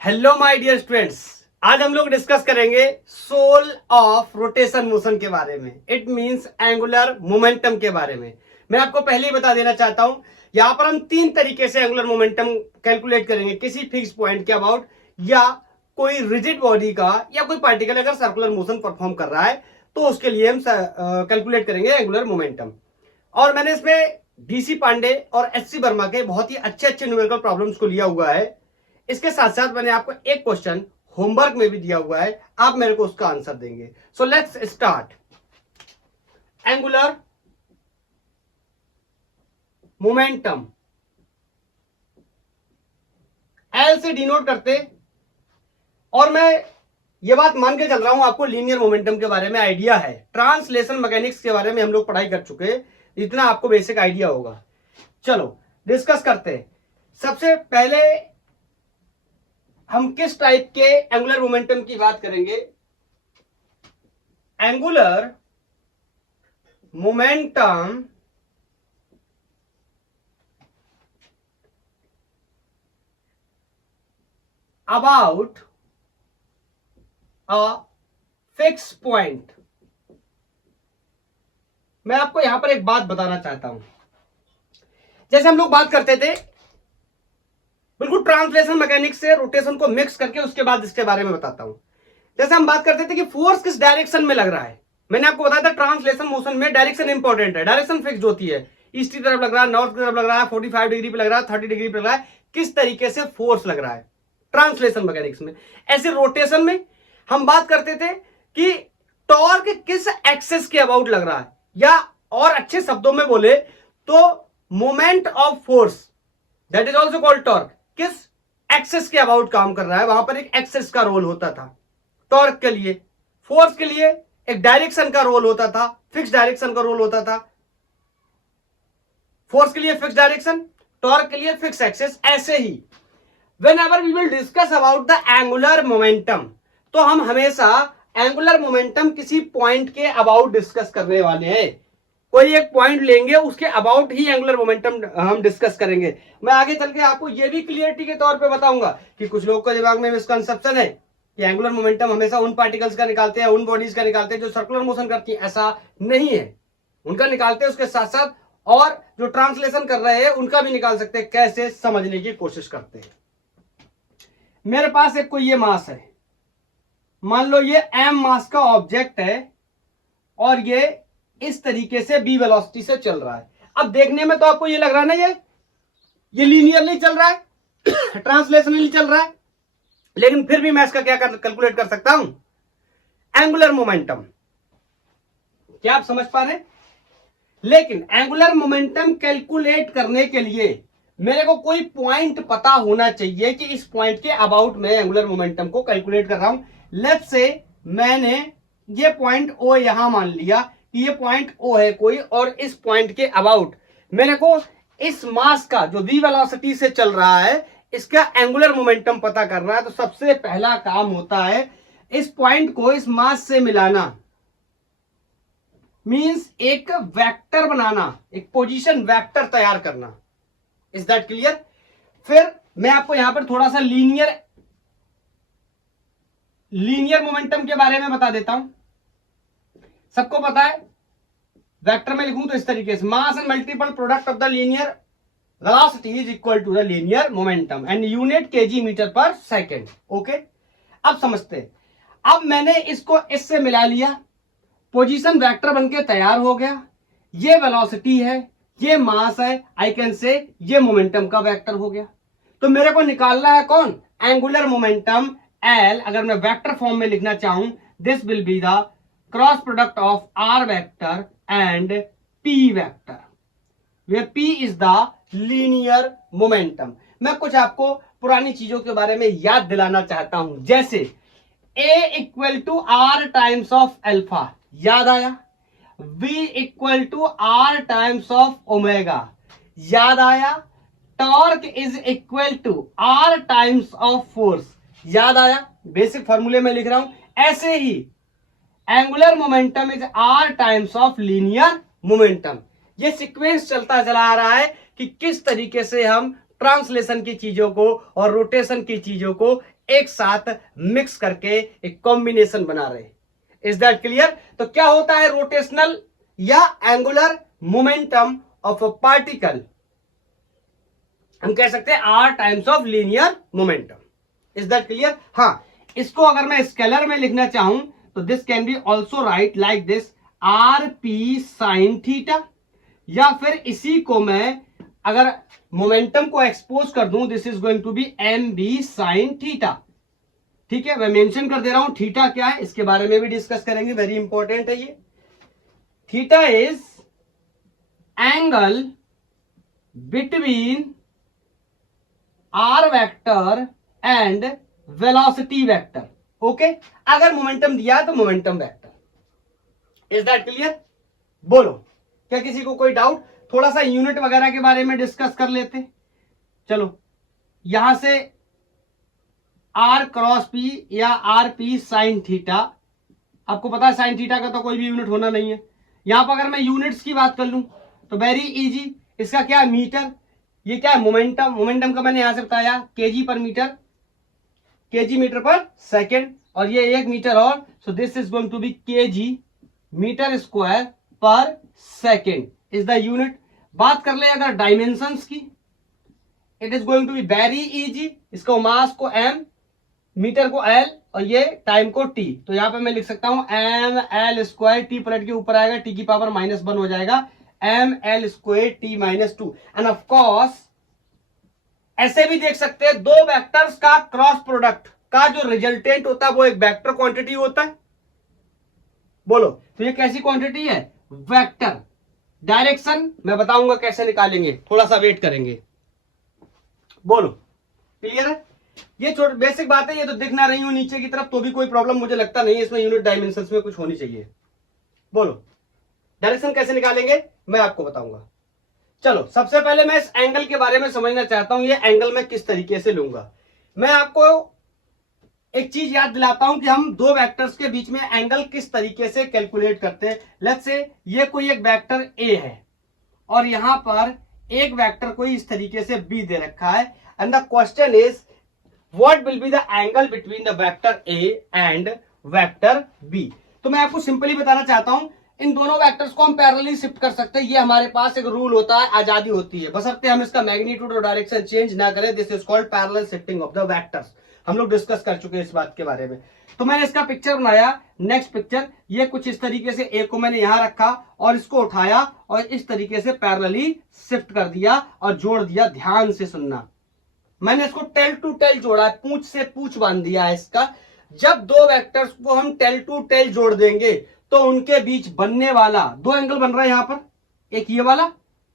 Hello my dear students, आज हम लोग डिस्कस करेंगे सोल ऑफ रोटेशन मोशन के बारे में। इट मींस एंगुलर मोमेंटम के बारे में। मैं आपको पहले ही बता देना चाहता हूं, यहां पर हम तीन तरीके से एंगुलर मोमेंटम कैलकुलेट करेंगे किसी फिक्स पॉइंट के अबाउट, या कोई रिजिड बॉडी का या कोई पार्टिकल अगर सर्कुलर मोशन परफॉर्म कर रहा है तो उसके लिए हम कैलकुलेट करेंगे एंगुलर मोमेंटम। और मैंने इसमें डीसी पांडे और एचसी वर्मा के बहुत ही अच्छे अच्छे न्यूमेरिकल प्रॉब्लम्स को लिया हुआ है। इसके साथ साथ मैंने आपको एक क्वेश्चन होमवर्क में भी दिया हुआ है, आप मेरे को उसका आंसर देंगे। So let's start. Angular momentum L से डिनोट करते, और मैं ये बात मान के चल रहा हूं आपको लीनियर मोमेंटम के बारे में आइडिया है। ट्रांसलेशन मैकेनिक्स के बारे में हम लोग पढ़ाई कर चुके हैं, इतना आपको बेसिक आइडिया होगा। चलो डिस्कस करते हैं। सबसे पहले हम किस टाइप के एंगुलर मोमेंटम की बात करेंगे? Angular momentum about a fix point. मैं आपको यहां पर एक बात बताना चाहता हूं। जैसे हम लोग बात करते थे बिल्कुल ट्रांसलेशन मैकेनिक्स से रोटेशन को मिक्स करके, उसके बाद इसके बारे में बताता हूं। जैसे हम बात करते थे कि फोर्स किस डायरेक्शन में लग रहा है, मैंने आपको बताया था ट्रांसलेशन मोशन में डायरेक्शन इंपॉर्टेंट है। डायरेक्शन फिक्स होती है, ईस्ट की तरफ लग रहा है, नॉर्थ की तरफ लग रहा है, 45 डिग्री पे लग रहा है, 30 डिग्री पे लग रहा है, किस तरीके से फोर्स लग रहा है ट्रांसलेशन मैकेनिक्स में। ऐसे रोटेशन में हम बात करते थे कि टॉर्क किस एक्सेस के अबाउट लग रहा है, या और अच्छे शब्दों में बोले तो moment of force that is also called torque किस एक्सेस के अबाउट काम कर रहा है। वहां पर एक एक्सेस का रोल होता था टॉर्क के लिए। फोर्स के लिए एक डायरेक्शन का रोल होता था, फिक्स डायरेक्शन का रोल होता था। फोर्स के लिए फिक्स डायरेक्शन, टॉर्क के लिए फिक्स एक्सेस। ऐसे ही whenever we will discuss about the angular momentum, तो हम हमेशा एंगुलर मोमेंटम किसी पॉइंट के अबाउट डिस्कस करने वाले हैं। कोई एक पॉइंट लेंगे, उसके अबाउट ही एंगुलर मोमेंटम हम डिस्कस करेंगे। मैं आगे चल के आपको यह भी क्लियरिटी के तौर पे बताऊंगा कि कुछ लोगों के दिमाग में मिसकंसेप्शन है कि एंगुलर मोमेंटम हमेशा उन पार्टिकल्स का निकालते हैं, उन बॉडीज का निकालते हैं जो सर्कुलर मोशन करती है। ऐसा नहीं है, उनका निकालते हैं, उसके साथ साथ और जो ट्रांसलेशन कर रहे हैं उनका भी निकाल सकते हैं। कैसे, समझने की कोशिश करते हैं। मेरे पास एक कोई ये मास है, मान लो ये m मास का ऑब्जेक्ट है और ये इस तरीके से b वेलोसिटी से चल रहा है। अब देखने में तो आपको ये लग रहा है ना, ये लीनियरली चल रहा है, ट्रांसलेशनली चल रहा है, लेकिन फिर भी मैं इसका क्या कैलकुलेट कर सकता हूं? Angular momentum. क्या आप समझ पा रहे हैं? लेकिन एंगुलर मोमेंटम कैलकुलेट करने के लिए मेरे को कोई पॉइंट पता होना चाहिए कि इस पॉइंट के अबाउट में एंगुलर मोमेंटम को कैलकुलेट कर रहा हूं। लेट्स से मैंने ये पॉइंट ओ यहां मान लिया कि ये पॉइंट ओ है कोई, और इस पॉइंट के अबाउट मेरे को इस मास का जो v वेलोसिटी से चल रहा है इसका एंगुलर मोमेंटम पता करना है। तो सबसे पहला काम होता है इस पॉइंट को इस मास से मिलाना, मींस एक वेक्टर बनाना, एक पोजीशन वेक्टर तैयार करना। Is that clear? फिर मैं आपको यहां पर थोड़ा सा लीनियर मोमेंटम के बारे में बता देता हूं। सबको पता है, वेक्टर में लिखूं तो इस तरीके से mass and multiple product of the linear velocity is equal to the linear momentum and unit kg meter per second. Okay, अब समझते हैं। अब मैंने इसको इससे मिला लिया, पोजीशन वेक्टर बनके तैयार हो गया। ये वेलोसिटी है, ये मास है, आई कैन से ये मोमेंटम का वेक्टर हो गया। तो मेरे को निकालना है कौन? Angular momentum L. अगर मैं वेक्टर फॉर्म में लिखना चाहूं, this will be the cross product of R vector and P vector, where P is the linear momentum. मैं कुछ आपको पुरानी चीजों के बारे में याद दिलाना चाहता हूं, जैसे a equal to r times of alpha, याद आया? v equal to r times of omega, याद आया? Torque is equal to r times of force, याद आया? बेसिक फॉर्मूले में लिख रहा हूं। ऐसे ही angular momentum is r times of linear momentum. ये सीक्वेंस चलता चला आ रहा है कि किस तरीके से हम ट्रांसलेशन की चीजों को और रोटेशन की चीजों को एक साथ मिक्स करके एक कॉम्बिनेशन बना रहे हैं। Is that clear? तो क्या होता है रोटेशनल या angular momentum of a particle, हम कह सकते हैं R times of linear momentum. Is that clear? हाँ, इसको अगर मैं स्केलर में लिखना चाहूं तो this can be also write like this R P sine theta, या फिर इसी को मैं अगर मोमेंटम को एक्सपोज कर दूं, this is going to be M B sine theta. ठीक है, मैं मेंशन कर दे रहा हूं थीटा क्या है, इसके बारे में भी डिस्कस करेंगे, वेरी इंपॉर्टेंट है ये। Theta is angle between R vector and velocity vector. Okay, अगर मोमेंटम दिया तो momentum vector. Is that clear? बोलो, क्या किसी को कोई डाउट? थोड़ा सा यूनिट वगैरह के बारे में डिस्कस कर लेते। चलो, यहां से आर क्रॉस पी या आर पी साइन थीटा, आपको पता है साइन थीटा का तो कोई भी यूनिट होना नहीं है। यहां पर अगर मैं यूनिट्स की बात कर लूं तो वेरी इजी, इसका क्या है मीटर, ये क्या है मोमेंटम, मोमेंटम का मैंने यहां से बताया kg per meter, kg meter per second, और ये 1 मीटर और, so this is going to be kg meter square per second is the unit. बात कर ले अगर डायमेंशंस की, it is going to be very easy, इसको मास को एम, मीटर को एल, और ये टाइम को टी, तो यहां पे मैं लिख सकता हूं एम एल स्क्वायर, टी पलट के ऊपर आएगा, टी की पावर -1 हो जाएगा, M L square T -2। And of course ऐसे भी देख सकते हैं, दो वेक्टर्स का क्रॉस प्रोडक्ट का जो रिजल्टेंट होता है वो एक वेक्टर क्वांटिटी होता है। बोलो, तो ये कैसी क्वांटिटी है? वेक्टर। डायरेक्शन मैं बताऊंगा कैसे निकालेंगे, थोड़ा सा वेट करेंगे। बोलो, क्लियर है? ये छोटी बेसिक बात है, ये तो दिख ना रही हूं नीचे की तरफ तो भी कोई प्रॉब्लम मुझे लगता नहीं है, इसमें यूनिट डायमेंशंस में कुछ होनी चाहिए। बोलो, डायरेक्शन कैसे निकालेंगे मैं आपको बताऊंगा। चलो, सबसे पहले मैं इस एंगल के बारे में समझना चाहता हूं, ये एंगल मैं किस तरीके से लूंगा। मैं आपको एक चीज याद दिलाता हूं कि हम दो वेक्टर्स के बीच में एंगल किस तरीके से कैलकुलेट करते हैं। लेट्स से ये कोई एक वेक्टर ए है और यहां पर एक वेक्टर कोई इस तरीके से बी दे रखा है, and the question is what will be the angle between the vector A and vector B. तो मैं आपको सिंपली बताना चाहता हूं, इन दोनों वेक्टर्स को हम पैरेलली शिफ्ट कर सकते हैं, ये हमारे पास एक रूल होता है, आजादी होती है, बशर्ते हम इसका मैग्नीट्यूड और डायरेक्शन चेंज ना करें। This is called parallel shifting of the vectors. हम लोग डिस्कस कर चुके हैं इस बात के बारे में। तो मैंने इसका पिक्चर बनाया, नेक्स्ट पिक्चर, ये कुछ इस तरीके से ए को मैंने यहां रखा और इसको उठाया और इस तरीके से पैरेलली शिफ्ट कर दिया और जोड़ दिया। ध्यान से सुनना, मैंने इसको टेल टू टेल जोड़ा, पूंछ से पूंछ बांध दिया है इसका। जब दो वेक्टर्स को हम टेल टू टेल जोड़ देंगे तो उनके बीच बनने वाला दो एंगल बन रहा है, यहां पर एक ये वाला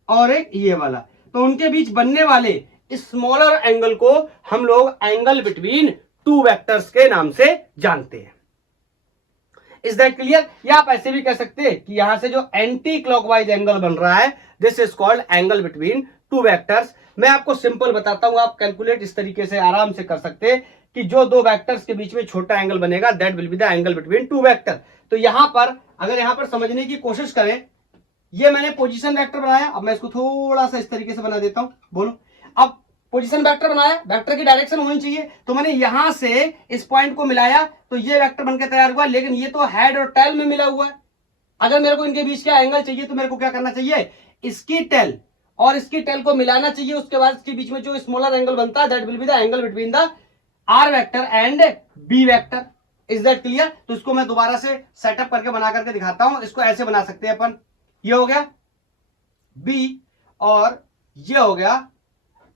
और एक ये वाला, तो उनके बीच बनने वाले स्मॉलर एंगल को हम लोग एंगल बिटवीन टू वेक्टर्स के नाम से जानते हैं। Is that clear? या आप ऐसे भी कह सकते हैं कि यहां से जो एंटी क्लॉकवाइज एंगल बन रहा है, this is called angle between two vectors. मैं आपको सिंपल बताता हूं, आप कैलकुलेट इस तरीके से आराम से कर सकते हैं कि जो दो वेक्टर्स के बीच में छोटा एंगल बनेगा, that will be the angle between to vector. तो यहां पर अगर यहां पर समझने की कोशिश करें, ये मैंने पोजीशन वेक्टर बनाया, अब मैं इसको थोड़ा सा इस तरीके से बना देता हूं। बोलो, अब पोजीशन वेक्टर बनाया, वेक्टर की डायरेक्शन होनी चाहिए, तो मैंने यहां से इस पॉइंट को मिलाया तो ये वेक्टर बनकर तैयार हुआ, लेकिन ये तो हेड और टेल में मिला हुआ है। अगर मेरे को इनके बीच का एंगल चाहिए तो मेरे को क्या करना चाहिए, इसकी टेल और इसकी टेल को मिलाना चाहिए, उसके बाद इसके बीच में जो स्मॉलर एंगल बनता है, that will be the angle between the R vector and B vector. Is that clear? तो इसको मैं दोबारा से सेटअप करके बना करके दिखाता हूं। इसको ऐसे बना सकते हैं अपन, ये हो गया बी और ये हो गया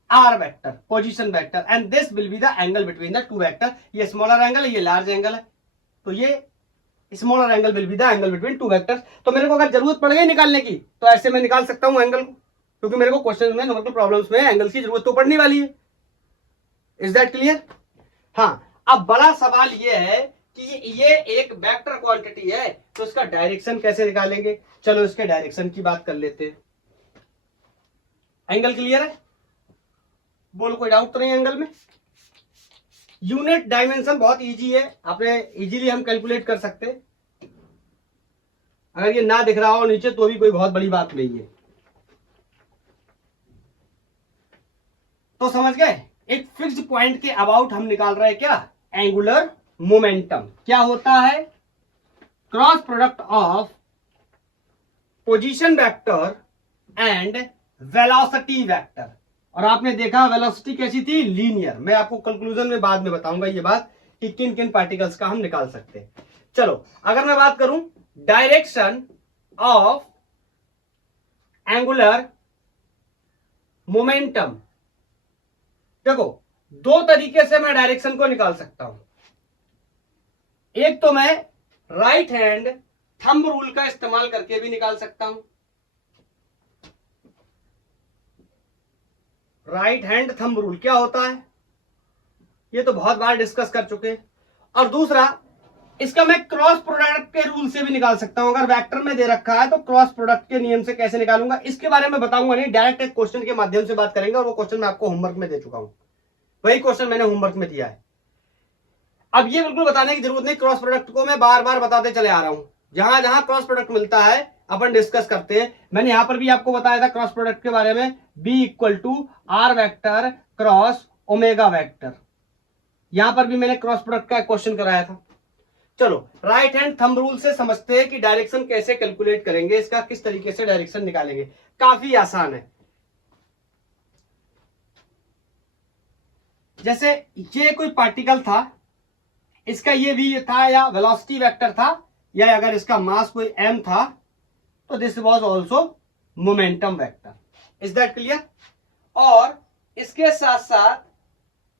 R vector, position vector, and this will be the angle between the two vector. ये स्मॉलर एंगल है, ये लार्ज एंगल है, तो ये smaller angle will be the angle between two vectors. तो मेरे को अगर जरूरत पड़ गई निकालने की तो ऐसे मैं निकाल सकता हूं एंगल को, क्योंकि मेरे को क्वेश्चन में, न्यूमेरिकल प्रॉब्लम्स में एंगल की जरूरत तो पड़ने वाली है। Is that clear? हाँ, अब बड़ा सवाल ये है कि ये एक वेक्टर क्वांटिटी है, तो इसका डायरेक्शन कैसे निकालेंगे। चलो इसके डायरेक्शन की बात कर लेते हैं। एंगल क्लियर है? बोलो, कोई डाउट तो नहीं एंगल में? यूनिट डायमेंशन बहुत इजी है, आपने इजीली हम कैलकुलेट कर सकते हैं। अगर ये ना दिख रहा हो नीचे तो भी कोई बहुत बड़ी बात नहीं है। तो समझ गए, एक फिक्स्ड पॉइंट के अबाउट हम निकाल रहे हैं क्या, एंगुलर मोमेंटम। क्या होता है, cross product of position vector and velocity vector. और आपने देखा वेलोसिटी कैसी थी, लीनियर। मैं आपको कंक्लूजन में बाद में बताऊंगा ये बात कि किन किन पार्टिकल्स का हम निकाल सकते हैं। चलो अगर मैं बात करूं डायरेक्शन ऑफ एंगुलर मोमेंटम, देखो दो तरीके से मैं डायरेक्शन को निकाल सकता हूं। एक तो मैं राइट हैंड थंब रूल का इस्तेमाल करके भी निकाल सकता हूं, राइट हैंड थंब रूल क्या होता है ये तो बहुत बार डिस्कस कर चुके हैं। और दूसरा इसका मैं क्रॉस प्रोडक्ट के रूल से भी निकाल सकता हूं। अगर वेक्टर में दे रखा है तो क्रॉस प्रोडक्ट के नियम से कैसे निकालूंगा इसके बारे में बताऊंगा नहीं, डायरेक्ट एक क्वेश्चन के माध्यम से बात करेंगे। और वो क्वेश्चन मैं आपको होमवर्क में दे चुका हूं, वही क्वेश्चन मैंने होमवर्क में दिया है। अब ये बिल्कुल बताने की जरूरत नहीं, क्रॉस प्रोडक्ट को मैं बार बार बताते चले आ रहा हूं। जहां जहां क्रॉस प्रोडक्ट मिलता है अपन डिस्कस करते हैं। मैंने यहां पर भी आपको बताया था क्रॉस प्रोडक्ट के बारे में, B equal to R vector cross omega vector. यहां पर भी मैंने क्रॉस प्रोडक्ट का क्वेश्चन कराया था। चलो राइट हैंड थंब रूल से समझते हैं कि डायरेक्शन कैसे कैलकुलेट करेंगे, इसका किस तरीके से डायरेक्शन निकालेंगे। काफी आसान है। जैसे ये कोई पार्टिकल था, इसका ये भी था या वेलोसिटी वेक्टर था, या अगर इसका मास कोई m था तो this was also momentum vector. Is that clear. और इसके साथ साथ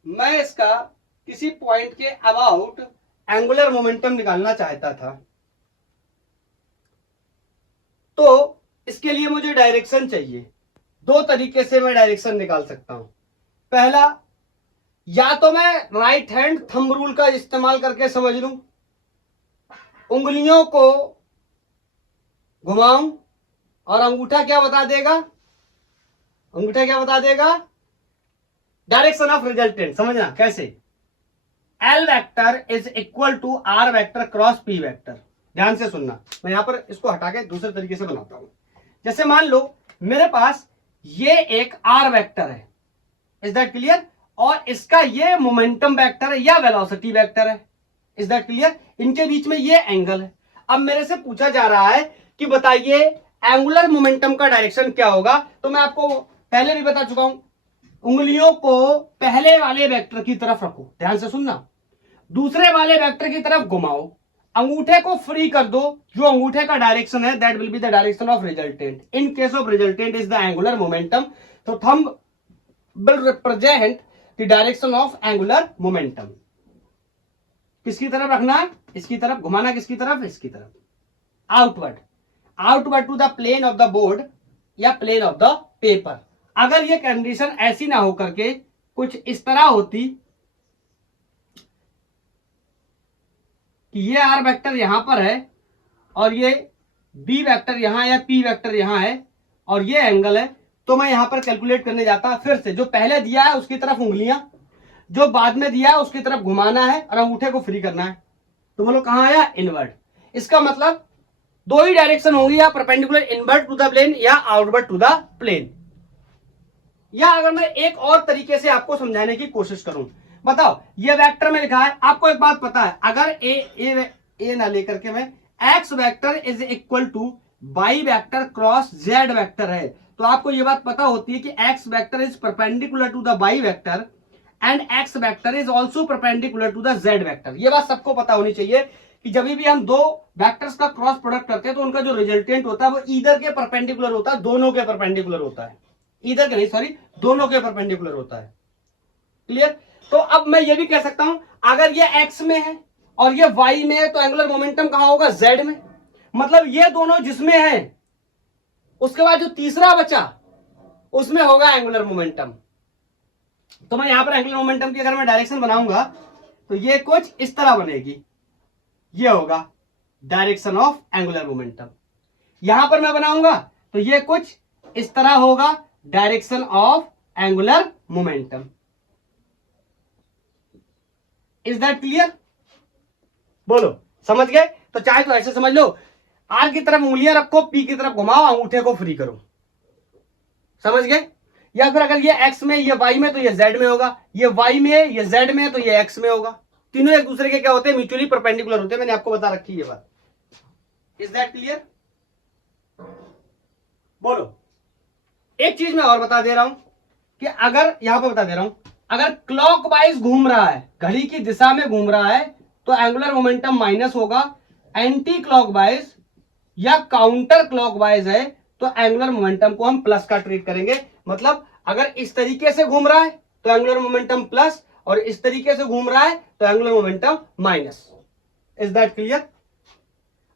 मैं इसका किसी पॉइंट के अबाउट एंगुलर मोमेंटम निकालना चाहता था, तो इसके लिए मुझे डायरेक्शन चाहिए। दो तरीके से मैं डायरेक्शन निकाल सकता हूं। पहला, या तो मैं राइट हैंड थंब रूल का इस्तेमाल करके समझ लूं, उंगलियों को घुमाऊं और अंगूठा क्या बता देगा, अंगूठा क्या बता देगा, डायरेक्शन ऑफ रिजल्टेंट। समझना कैसे, L vector is equal to R vector cross P vector. ध्यान से सुनना, मैं यहां पर इसको हटा के दूसरे तरीके से बनाता हूं। जैसे मान लो मेरे पास ये एक आर वेक्टर है, इज दैट क्लियर, और इसका ये मोमेंटम वेक्टर है या वेलोसिटी वेक्टर है। Is that clear. इनके बीच में ये एंगल है। अब मेरे से पूछा जा रहा है कि बताइए एंगुलर मोमेंटम का डायरेक्शन क्या होगा। तो मैं आपको पहले भी बता चुका हूं, उंगलियों को पहले वाले वेक्टर की तरफ रखो, ध्यान से सुनना, दूसरे वाले वेक्टर की तरफ घुमाओ, अंगूठे को फ्री कर दो, जो अंगूठे का डायरेक्शन है that will be the direction of resultant. In case of resultant is the angular momentum, तो thumb will represent the direction of angular momentum. किसकी तरफ रखना है, इसकी तरफ, घुमाना किसकी तरफ, इसकी तरफ, outward, outward to the plane of the board या प्लेन ऑफ द पेपर। अगर ये कंडीशन ऐसी ना होकर के कुछ इस तरह होती कि ये आर वेक्टर यहां पर है और ये बी वेक्टर यहां या पी वेक्टर यहां है और ये एंगल है, तो मैं यहां पर कैलकुलेट करने जाता। फिर से जो पहले दिया है उसकी तरफ उंगलियां, जो बाद में दिया है उसकी तरफ घुमाना है और अंगूठे को फ्री करना है। तो बोलो कहां आया, इनवर्ड। इसका मतलब दो ही डायरेक्शन होंगी, या perpendicular inward to the plane या आउटवर्ड टू द प्लेन। या अगर मैं एक और तरीके से आपको समझाने की कोशिश करूं, बताओ ये वेक्टर में लिखा है, आपको एक बात पता है, अगर ए ना लेकर के मैं X vector is equal to Y vector cross Z vector है, तो आपको ये बात पता होती है कि X vector is perpendicular to the Y vector and X vector is also perpendicular to the Z vector. ये बात सबको पता होनी चाहिए कि जब भी हम दो वेक्टर्स का क्रॉस प्रोडक्ट करते हैं तो उनका जो रिजल्टेंट होता है वो ईदर के परपेंडिकुलर होता है, दोनों के परपेंडिकुलर होता है, ईदर के नहीं, सॉरी, दोनों के परपेंडिकुलर होता है। क्लियर। तो अब मैं ये भी कह सकता हूं, अगर ये एक्स में है और ये वाई में है तो एंगुलर मोमेंटम कहां होगा, जेड में। मतलब ये दोनों जिसमें है उसके बाद जो तीसरा बचा उसमें होगा एंगुलर मोमेंटम। तो मैं यहां पर एंगुलर मोमेंटम की अगर मैं डायरेक्शन बनाऊंगा तो ये कुछ इस तरह बनेगी, ये होगा डायरेक्शन ऑफ एंगुलर मोमेंटम। यहां पर मैं बनाऊंगा तो ये कुछ इस तरह होगा, direction of angular momentum. Is that clear, बोलो समझ गए। तो चाहे तो ऐसे समझ लो, आर की तरफ उंगलियां रखो, पी की तरफ घुमाओ, अंगूठे को फ्री करो, समझ गए। या फिर अगर ये एक्स में ये वाई में तो ये जेड में होगा, ये वाई में ये जेड में तो ये एक्स में होगा। तीनों एक दूसरे के क्या होते हैं, म्यूचुअली परपेंडिकुलर होते हैं। मैंने आपको बता रखी है ये बात। Is that clear? बोलो। एक चीज मैं और बता दे रहा हूं कि अगर यहां पर बता दे रहा हूं, अगर क्लॉकवाइज घूम रहा है, घड़ी की दिशा में घूम रहा है, तो एंगुलर मोमेंटम माइनस होगा। एंटी क्लॉकवाइज या काउंटर क्लॉकवाइज है तो एंगुलर मोमेंटम को हम प्लस का ट्रीट करेंगे। मतलब अगर इस तरीके से घूम रहा है तो एंगुलर मोमेंटम प्लस, और इस तरीके से घूम रहा है तो angular momentum minus. Is that clear?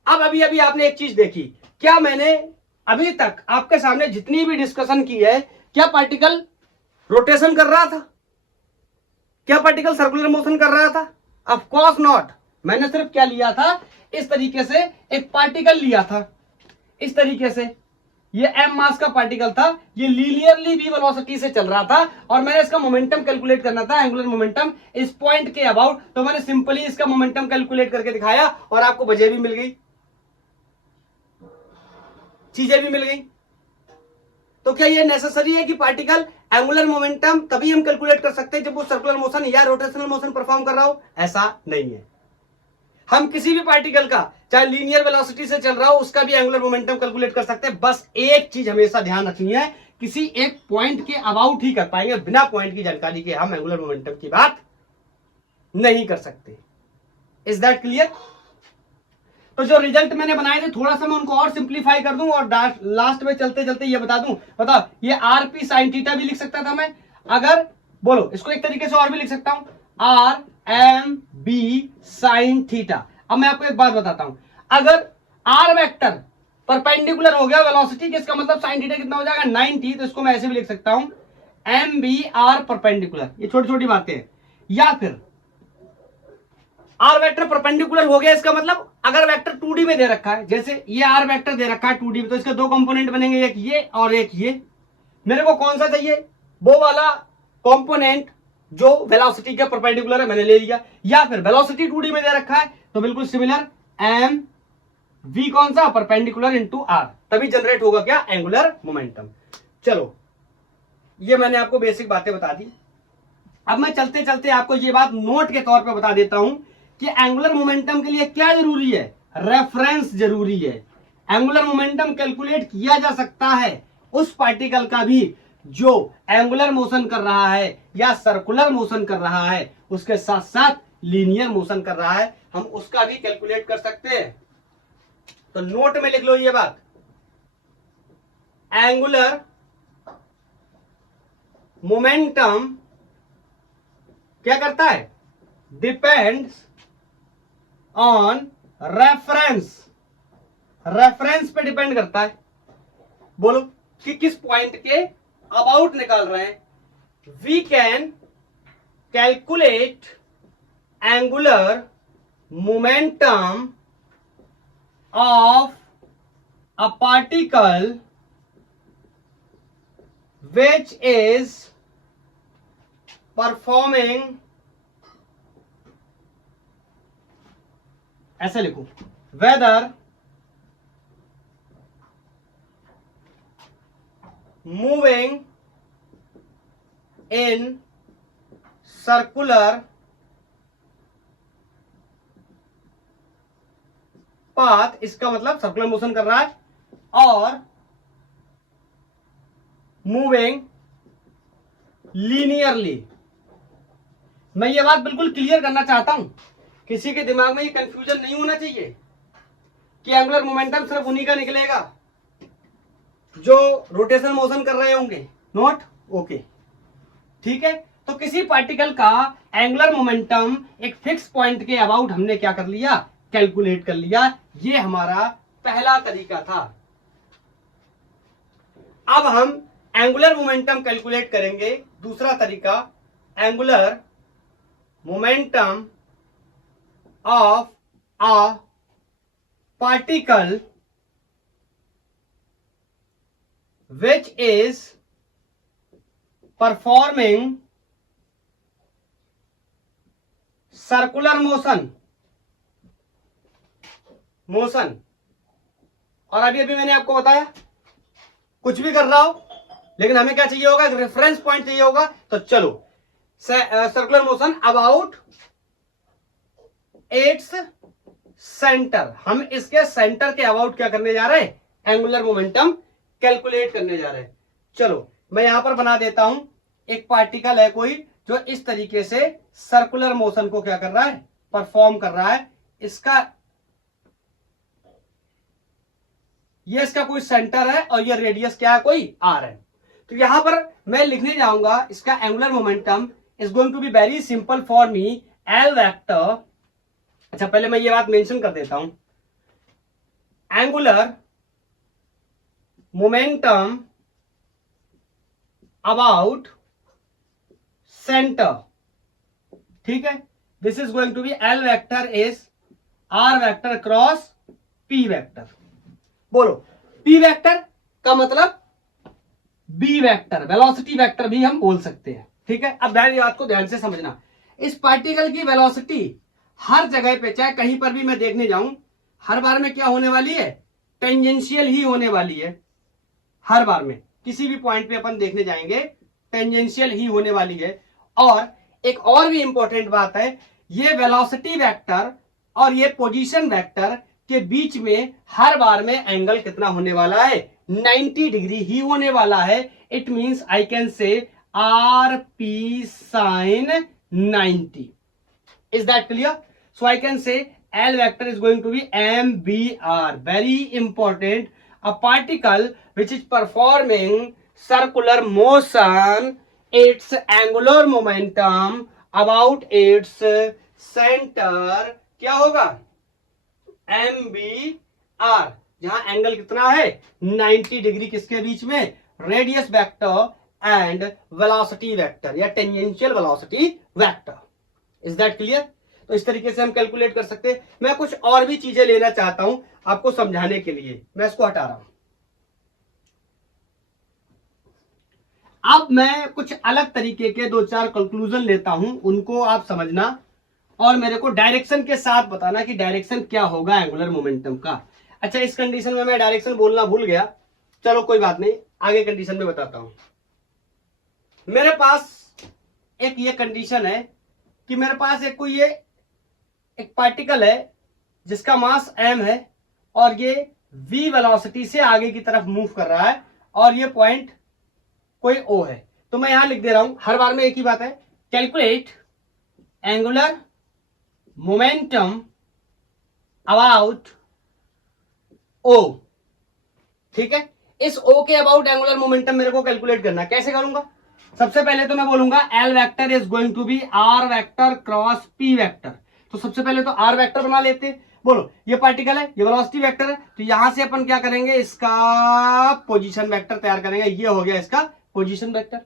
अब अभी आपने एक चीज देखी, क्या मैंने अभी तक आपके सामने जितनी भी डिस्कशन की है, क्या पार्टिकल रोटेशन कर रहा था? क्या पार्टिकल सर्कुलर मोशन कर रहा था? Of course not. मैंने सिर्फ क्या लिया था, इस तरीके से एक पार्टिकल लिया था, इस तरीके से ये m मास का पार्टिकल था, ये लीनियरली v वेलोसिटी से चल रहा था, और मैंने इसका मोमेंटम कैलकुलेट करना था, एंगुलर मोमेंटम इस पॉइंट के अबाउट। तो मैंने सिंपली इसका मोमेंटम कैलकुलेट करके दिखाया और आपको वजह भी मिल गई, चीजें भी मिल गई। तो क्या ये नेसेसरी है कि पार्टिकल एंगुलर मोमेंटम तभी हम कैलकुलेट कर सकते हैं जब वो सर्कुलर मोशन या रोटेशनल मोशन परफॉर्म कर रहा हो? ऐसा नहीं है। हम किसी भी पार्टिकल का, चाहे लीनियर वेलोसिटी से चल रहा हो, उसका भी एंगुलर मोमेंटम कैलकुलेट कर सकते हैं। बस एक चीज हमेशा ध्यान रखनी है, किसी एक पॉइंट के अबाउट ही कर पाएंगे, बिना पॉइंट की जानकारी के हम एंगुलर मोमेंटम की बात नहीं कर सकते। Is that clear? तो जो रिजल्ट मैंने बनाए थे, थोड़ा सा मैं उनको और सिंप्लीफाई कर दूं और लास्ट में चलते चलते ये बता दूं। बताओ, ये आर पी साइन थीटा भी लिख सकता था मैं, अगर बोलो इसको एक तरीके से और भी लिख सकता हूं, R M B sine theta. अब मैं आपको एक बात बताता हूं, अगर आर वेक्टर परपेंडिकुलर हो गया वेलोसिटी के, इसका मतलब साइन थीटा कितना हो जाएगा 90। तो इसको मैं ऐसे भी लिख सकता हूं, एम बी आर परपेंडिकुलर। ये छोटी छोटी बातें हैं। या फिर आर वेक्टर परपेंडिकुलर हो गया, इसका मतलब अगर वेक्टर 2D में दे रखा है, जैसे ये आर वेक्टर दे रखा है 2D में, तो इसके दो कंपोनेंट बनेंगे, एक ये और एक ये। मेरे को कौन सा चाहिए? वो वाला कंपोनेंट जो वेलोसिटी के परपेंडिकुलर है, मैंने ले लिया। या फिर वेलोसिटी 2D में दे रखा है तो बिल्कुल सिमिलर, एम वी कौन सा? परपेंडिकुलर इनटू आर, तभी जनरेट होगा क्या? Angular momentum. चलो, ये मैंने आपको बेसिक बातें बता दी। अब मैं चलते चलते आपको ये बात नोट के तौर पे बता देता हूं कि एंगुलर मोमेंटम के लिए क्या जरूरी है? रेफरेंस जरूरी है। एंगुलर मोमेंटम कैलकुलेट किया जा सकता है उस पार्टिकल का भी जो एंगुलर मोशन कर रहा है या सर्कुलर मोशन कर रहा है, उसके साथ साथ लीनियर मोशन कर रहा है, हम उसका भी कैलकुलेट कर सकते हैं। तो नोट में लिख लो ये बात, एंगुलर मोमेंटम क्या करता है? Depends on reference. रेफरेंस पे डिपेंड करता है। बोलो कि किस पॉइंट के अबाउट निकाल रहे हैं। We can calculate angular momentum of a particle which is performing, ऐसे लिखूं, whether moving in circular path, इसका मतलब सर्कुलर मोशन कर रहा है, और मूविंग लीनियरली। मैं ये बात बिल्कुल क्लियर करना चाहता हूं, किसी के दिमाग में ये कंफ्यूजन नहीं होना चाहिए कि एंगुलर मोमेंटम सिर्फ उन्हीं का निकलेगा जो रोटेशन मोशन कर रहे होंगे। नोट ओके, ठीक है। तो किसी पार्टिकल का एंगुलर मोमेंटम एक फिक्स पॉइंट के अबाउट हमने क्या कर लिया? कैलकुलेट कर लिया। ये हमारा पहला तरीका था। अब हम एंगुलर मोमेंटम कैलकुलेट करेंगे दूसरा तरीका, angular momentum of a particle which is performing circular motion। और अभी मैंने आपको बताया, कुछ भी कर रहा हो लेकिन हमें क्या चाहिए होगा, रेफरेंस पॉइंट चाहिए होगा। तो चलो, circular motion about its centre, हम इसके सेंटर के अबाउट क्या करने जा रहे हैं, एंगुलर मोमेंटम कैलकुलेट करने जा रहे हैं। चलो मैं यहां पर बना देता हूं, एक पार्टिकल है कोई जो इस तरीके से सर्कुलर मोशन को क्या कर रहा है, परफॉर्म कर रहा है। ये इसका कोई सेंटर है और ये रेडियस क्या है, कोई आर है। तो यहां पर मैं लिखने जाऊंगा इसका angular momentum is going to be very simple for me, L vector. अच्छा पहले मैं ये बात मेंशन कर देता हूं, एंगुलर मोमेंटम अबाउट सेंटर, ठीक है। This is going to be L vector is are vector cross P vector. बोलो, पी वेक्टर का मतलब बी वेक्टर, वेलोसिटी वेक्टर भी हम बोल सकते हैं, ठीक है। अब ध्यान, बात को ध्यान से समझना, इस पार्टिकल की वेलोसिटी हर जगह पे, चाहे कहीं पर भी मैं देखने जाऊं, हर बार में क्या होने वाली है, टेंजेंशियल ही होने वाली है। हर बार में किसी भी पॉइंट पे अपन देखने जाएंगे टेंजेंशियल ही होने वाली है। और एक और भी इंपॉर्टेंट बात है, ये वेलोसिटी वेक्टर और ये पोजीशन वेक्टर के बीच में हर बार में एंगल कितना होने वाला है, 90 डिग्री ही होने वाला है। It means I can say R P sine 90। Is that clear? So I can say L vector is going to be MBR. Very important. A particle which is performing circular motion, its angular momentum about its center क्या होगा, MBR, जहां angle कितना है, 90 degree, किसके बीच में, radius vector and velocity vector या tangential velocity vector. Is that clear? तो इस तरीके से हम कैलकुलेट कर सकते हैं। मैं कुछ और भी चीजें लेना चाहता हूं आपको समझाने के लिए, मैं इसको हटा रहा हूं। अब मैं कुछ अलग तरीके के 2-4 कंक्लूजन लेता हूं, उनको आप समझना और मेरे को डायरेक्शन के साथ बताना कि डायरेक्शन क्या होगा एंगुलर मोमेंटम का। अच्छा, इस कंडीशन में मैं डायरेक्शन बोलना भूल गया, चलो कोई बात नहीं, आगे कंडीशन में बताता हूं। मेरे पास एक ये कंडीशन है कि मेरे पास एक पार्टिकल है जिसका मास m है और ये v वेलोसिटी से आगे की तरफ मूव कर रहा है और ये पॉइंट कोई O है। तो मैं यहां लिख दे रहा हूं, हर बार में एक ही बात है, calculate angular momentum about O, ठीक है। इस O के अबाउट एंगुलर मोमेंटम मेरे को कैलकुलेट करना, कैसे करूंगा? सबसे पहले तो मैं बोलूंगा L vector is going to be R vector cross P vector. तो सबसे पहले तो R वेक्टर बना लेते हैं। बोलो, ये पार्टिकल है, ये वेलोसिटी वेक्टर है, तो यहां से अपन क्या करेंगे, इसका पोजीशन वेक्टर तैयार करेंगे। ये हो गया इसका position vector.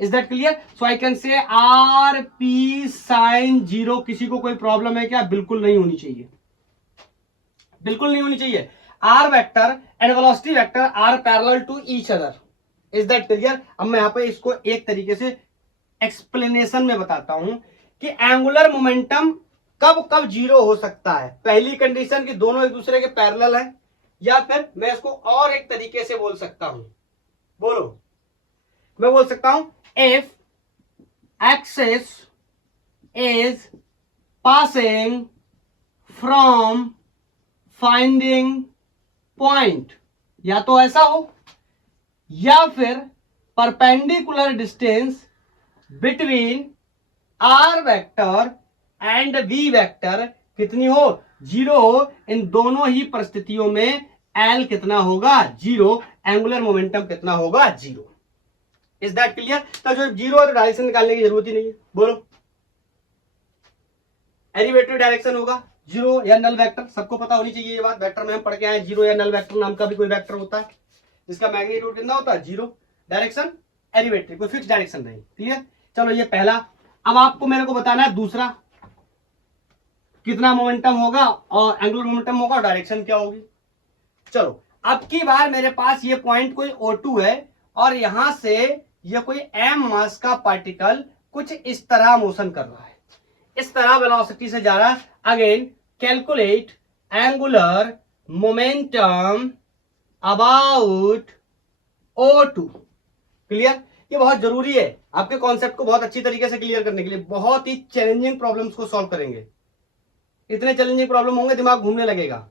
Is that clear? So I can say R P sine 0। किसी को कोई प्रॉब्लम है क्या? बिल्कुल नहीं होनी चाहिए, बिल्कुल नहीं होनी चाहिए। R vector and velocity vector are parallel to each other. Is that clear? अब मैं यहां पे इसको एक तरीके से एक्सप्लेनेशन में बताता हूं कि एंगुलर मोमेंटम कब कब 0 हो सकता है। पहली कंडीशन की दोनों एक दूसरे के पैरेलल है, या फिर मैं इसको और एक तरीके से बोल सकता हूं। बोलो, मैं बोल सकता हूं if axis is passing from finding point, या तो ऐसा हो या फिर perpendicular distance between R vector and V vector कितनी हो, 0 हो। इन दोनों ही परिस्थितियों में L कितना होगा, 0। एंगुलर मोमेंटम कितना होगा, 0। Is that clear? तो जो 0 है तो डायरेक्शन निकालने की जरूरत ही नहीं है। बोलो, एलिवेटरी डायरेक्शन होगा 0 या नल वेक्टर, सबको पता होनी चाहिए ये बात। वेक्टर में हम पढ़ के आए, 0 या नल वेक्टर नाम का भी कोई वेक्टर होता है जिसका मैग्नीट्यूड कितना होता है, 0। डायरेक्शन एलिवेटरी, कोई फिक्स डायरेक्शन नहीं। क्लियर? चलो ये पहला। अब आपको मेरे को बताना है दूसरा, कितना मोमेंटम होगा और एंगुलर मोमेंटम होगा और डायरेक्शन क्या होगी। चलो, अब की बार मेरे पास ये पॉइंट कोई O2 है और यहां से ये कोई m मास का पार्टिकल कुछ इस तरह मोशन कर रहा है, इस तरह वेलोसिटी से जा रहा है। Again calculate angular momentum about O2। Clear? ये बहुत जरूरी है आपके कॉन्सेप्ट को बहुत अच्छी तरीके से क्लियर करने के लिए। बहुत ही चैलेंजिंग प्रॉब्लम्स को सॉल्व करेंगे, इतने चैलेंजिंग प्रॉब्लम होंगे दिमाग घूमने लगेगा।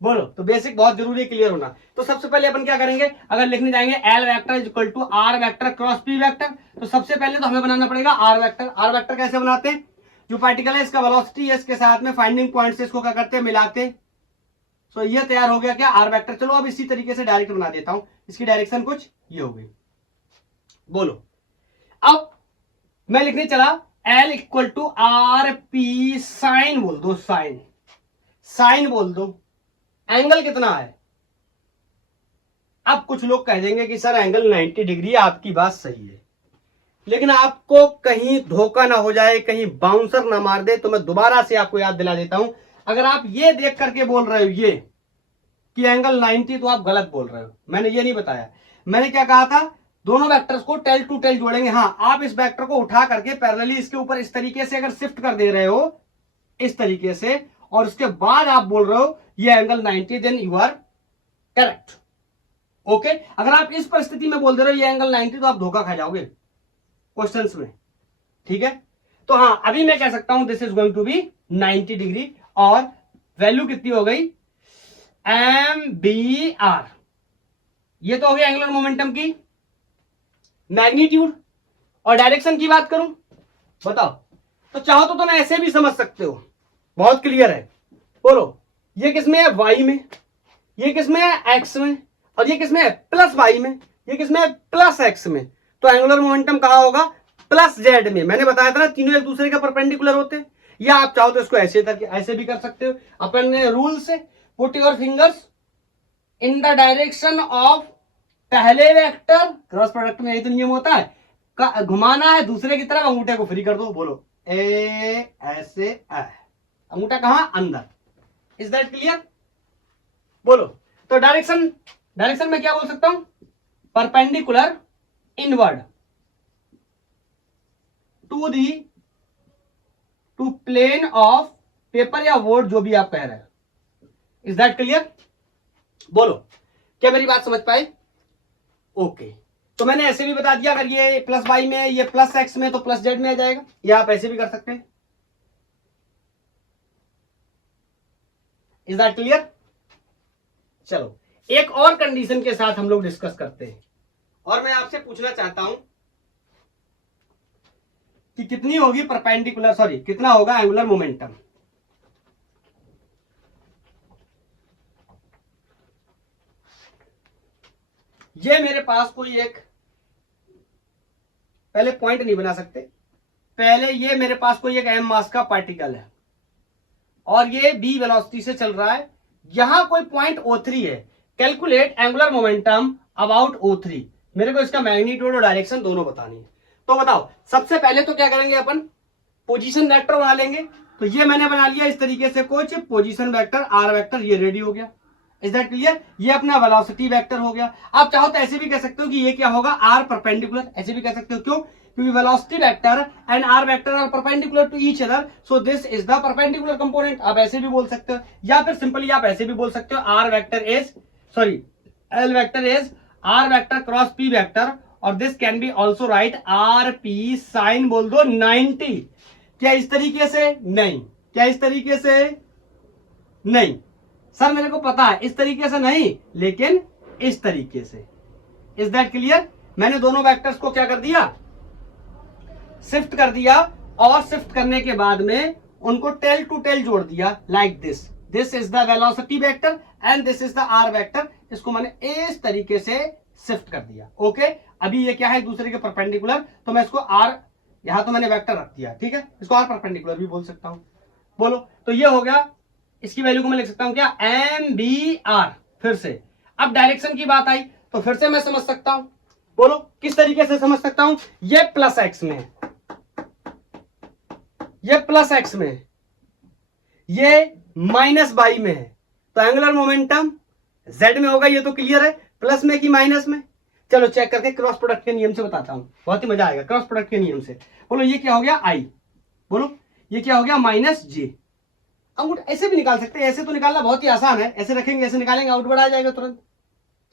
बोलो, तो बेसिक बहुत जरूरी है क्लियर होना। तो सबसे पहले अपन क्या करेंगे, अगर लिखने जाएंगे L vector is equal to R vector cross P vector, तो सबसे पहले तो हमें बनाना पड़ेगा आर वेक्टर। आर वेक्टर कैसे बनाते हैं, जो पार्टिकल है इसका वेलोसिटी है, इसके साथ में फाइंडिंग पॉइंट से इसको क्या करते हैं, मिलाते हैं। सो ये तैयार हो गया क्या, आर वेक्टर। चलो अब इसी तरीके से डायरेक्ट बना देता हूं, इसकी डायरेक्शन कुछ ये हो गई। बोलो, अब मैं लिखने चला L equal to R P sine, बोल दो साइन, साइन बोल दो। एंगल कितना है, अब कुछ लोग कह देंगे कि सर एंगल 90 डिग्री, आपकी बात सही है, लेकिन आपको कहीं धोखा ना हो जाए, कहीं बाउंसर ना मार दे, तो मैं दोबारा से आपको याद दिला देता हूं। अगर आप ये देख करके बोल रहे हो ये कि एंगल 90, तो आप गलत बोल रहे हो। मैंने ये नहीं बताया, मैंने क्या कहा था, दोनों वेक्टर्स को टेल टू टेल जोड़ेंगे। हाँ, आप इस वेक्टर को उठा करके पैरेलली इसके ऊपर इस तरीके से अगर शिफ्ट कर दे रहे हो, इस तरीके से, और उसके बाद आप बोल रहे हो ये angle 90, then you are correct. Okay, अगर आप इस परिस्थिति में बोल दे रहे हो ये एंगल 90, तो आप धोखा खा जाओगे क्वेश्चंस में, ठीक है? तो हाँ, अभी मैं कह सकता हूं this is going to be 90 degree, और वैल्यू कितनी हो गई, एम बी आर। ये तो हो गया एंगुलर मोमेंटम की मैग्नीट्यूड। और डायरेक्शन की बात करूं, बताओ, तो चाहो तो तुम ऐसे भी समझ सकते हो, बहुत क्लियर है। बोलो, ये किसमें है, वाई में, ये किसमें है, एक्स में, और ये किसमें है, प्लस वाई में, ये किसमें है, प्लस एक्स में। तो एंगुलर मोमेंटम कहां होगा, प्लस जेड में। मैंने बताया था ना, तीनों एक दूसरे के परपेंडिकुलर होते हैं। या आप चाहो तो इसको ऐसे भी कर सकते हो। अपन ने रूल से put your fingers in the direction of पहले वेक्टर, क्रॉस प्रोडक्ट में यही तो नियम होता है, घुमाना है दूसरे की तरफ, अंगूठे को फ्री कर दो। बोलो ए ऐसे, अंगूठा कहां, अंदर। Is that clear? बोलो, तो डायरेक्शन में क्या बोल सकता हूं, perpendicular inward to plane of paper या बोर्ड, जो भी आप कह रहे हैं। Is that clear? बोलो, क्या मेरी बात समझ पाए? ओके, तो मैंने ऐसे भी बता दिया, अगर ये प्लस वाई में है, ये प्लस एक्स में, तो प्लस जेड में आ जाएगा। या आप ऐसे भी कर सकते हैं। Is that clear? चलो, एक और कंडीशन के साथ हम लोग डिस्कस करते हैं, और मैं आपसे पूछना चाहता हूं कि कितनी होगी परपेंडिकुलर, सॉरी, कितना होगा एंगुलर मोमेंटम। ये मेरे पास कोई एक, पहले पॉइंट नहीं बना सकते, पहले ये मेरे पास कोई एक एम मास का पार्टिकल है, और ये बी वेलोसिटी से चल रहा है। यहां कोई पॉइंट O3 है। Calculate angular momentum about O3। मेरे को इसका मैग्नीट्यूड और डायरेक्शन दोनों बतानी है। तो बताओ, सबसे पहले तो क्या करेंगे अपन, पोजीशन वेक्टर बना लेंगे। तो ये मैंने बना लिया इस तरीके से कुछ पोजीशन वेक्टर, आर वेक्टर, ये रेडी हो गया। Is that clear? ये अपना वेलोसिटी वेक्टर हो गया। आप चाहो तो ऐसे भी कह सकते हो कि ये क्या होगा, आर परपेंडिकुलर, ऐसे भी कह सकते हो। क्यों? क्योंकि velocity vector and R vector are perpendicular to each other, so this is the perpendicular component. आप ऐसे भी बोल सकते हो, या फिर सिंपली आप ऐसे भी बोल सकते हो, r vector is, sorry, L vector is are vector cross P vector, और this can be also write r P sine, बोल दो 90। क्या इस तरीके से? नहीं। क्या इस तरीके से? नहीं। सर मेरे को पता है इस तरीके से नहीं, लेकिन इस तरीके से। Is that clear? मैंने दोनों वेक्टर्स को क्या कर दिया, शिफ्ट कर दिया, और शिफ्ट करने के बाद में उनको टेल टू टेल जोड़ दिया, like this. This is the velocity vector and this is the R vector. इसको मैंने इस तरीके से शिफ्ट कर दिया। ओके, अभी ये क्या है, दूसरे के परपेंडिकुलर, तो मैं इसको आर, यहां तो मैंने वेक्टर रख दिया, ठीक है, इसको आर परपेंडिकुलर भी बोल सकता हूं। बोलो, तो ये हो गया, इसकी वैल्यू को मैं लिख सकता हूं क्या, एम बी आर। फिर से अब डायरेक्शन की बात आई, तो फिर से मैं समझ सकता हूं। बोलो, किस तरीके से समझ सकता हूं, ये प्लस एक्स में है, ये प्लस एक्स में है, ये माइनस वाई में है, तो एंगुलर मोमेंटम जेड में होगा। ये तो क्लियर है, प्लस में कि माइनस में। चलो चेक करके क्रॉस प्रोडक्ट के नियम से बताता हूं, बहुत ही मजा आएगा क्रॉस प्रोडक्ट के नियम से। बोलो, ये क्या हो गया, आई। बोलो, ये क्या हो गया, माइनस जे। अंगूठा ऐसे भी निकाल सकते हैं, ऐसे तो निकालना बहुत ही आसान है, ऐसे रखेंगे, ऐसे निकालेंगे, आउटवर्ड आ जाएगा तुरंत।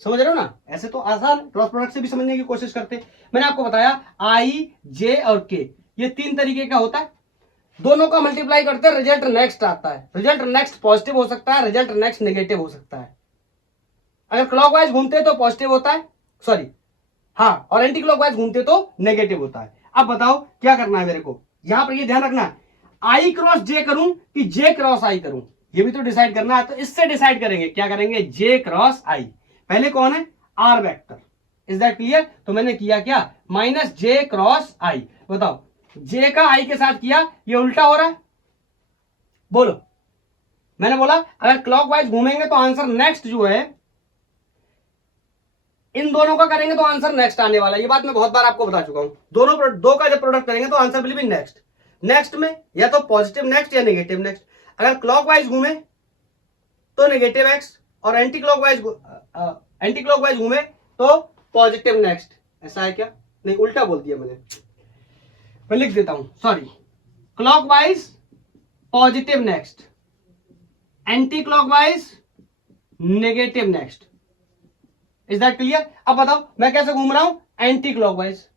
समझ रहे हो ना, ऐसे तो आसान, क्रॉस प्रोडक्ट से भी समझने की कोशिश करते। मैंने आपको बताया आई, जे और के, ये 3 तरीके का होता है, दोनों का मल्टीप्लाई करते हैं, रिजल्ट नेक्स्ट आता है। रिजल्ट नेक्स्ट पॉजिटिव हो सकता है, रिजल्ट नेक्स्ट नेगेटिव हो सकता है। अगर क्लॉकवाइज घूमते तो पॉजिटिव होता है, सॉरी हाँ, और एंटी क्लॉकवाइज घूमते तो नेगेटिव होता है। अब बताओ क्या करना है मेरे को, यहां पर ये ध्यान रखना है, आई क्रॉस जे करूं कि जे क्रॉस आई करूं, ये भी तो डिसाइड करना है। तो इससे डिसाइड करेंगे, क्या करेंगे, जे क्रॉस आई। पहले कौन है, R vector, is that clear. तो मैंने किया क्या, माइनस जे क्रॉस आई। बताओ जे का आई के साथ किया, ये उल्टा हो रहा है, बोलो। मैंने बोला अगर क्लॉकवाइज घूमेंगे तो आंसर नेक्स्ट जो है, इन दोनों का करेंगे तो आंसर नेक्स्ट आने वाला है। ये बात मैं बहुत बार आपको बता चुका हूं, दोनों दो का जब प्रोडक्ट करेंगे तो answer will be next. Next में या तो पॉजिटिव नेक्स्ट या नेगेटिव नेक्स्ट। अगर क्लॉकवाइज घूमे तो नेगेटिव एक्स, और एंटी क्लॉकवाइज घूमे तो पॉजिटिव नेक्स्ट। ऐसा है क्या, नहीं उल्टा बोल दिया मैंने, मैं लिख देता हूं, sorry. Clockwise positive next, anti clockwise negative next. Is that clear. अब बताओ मैं कैसे घूम रहा हूं, एंटी क्लॉकवाइज।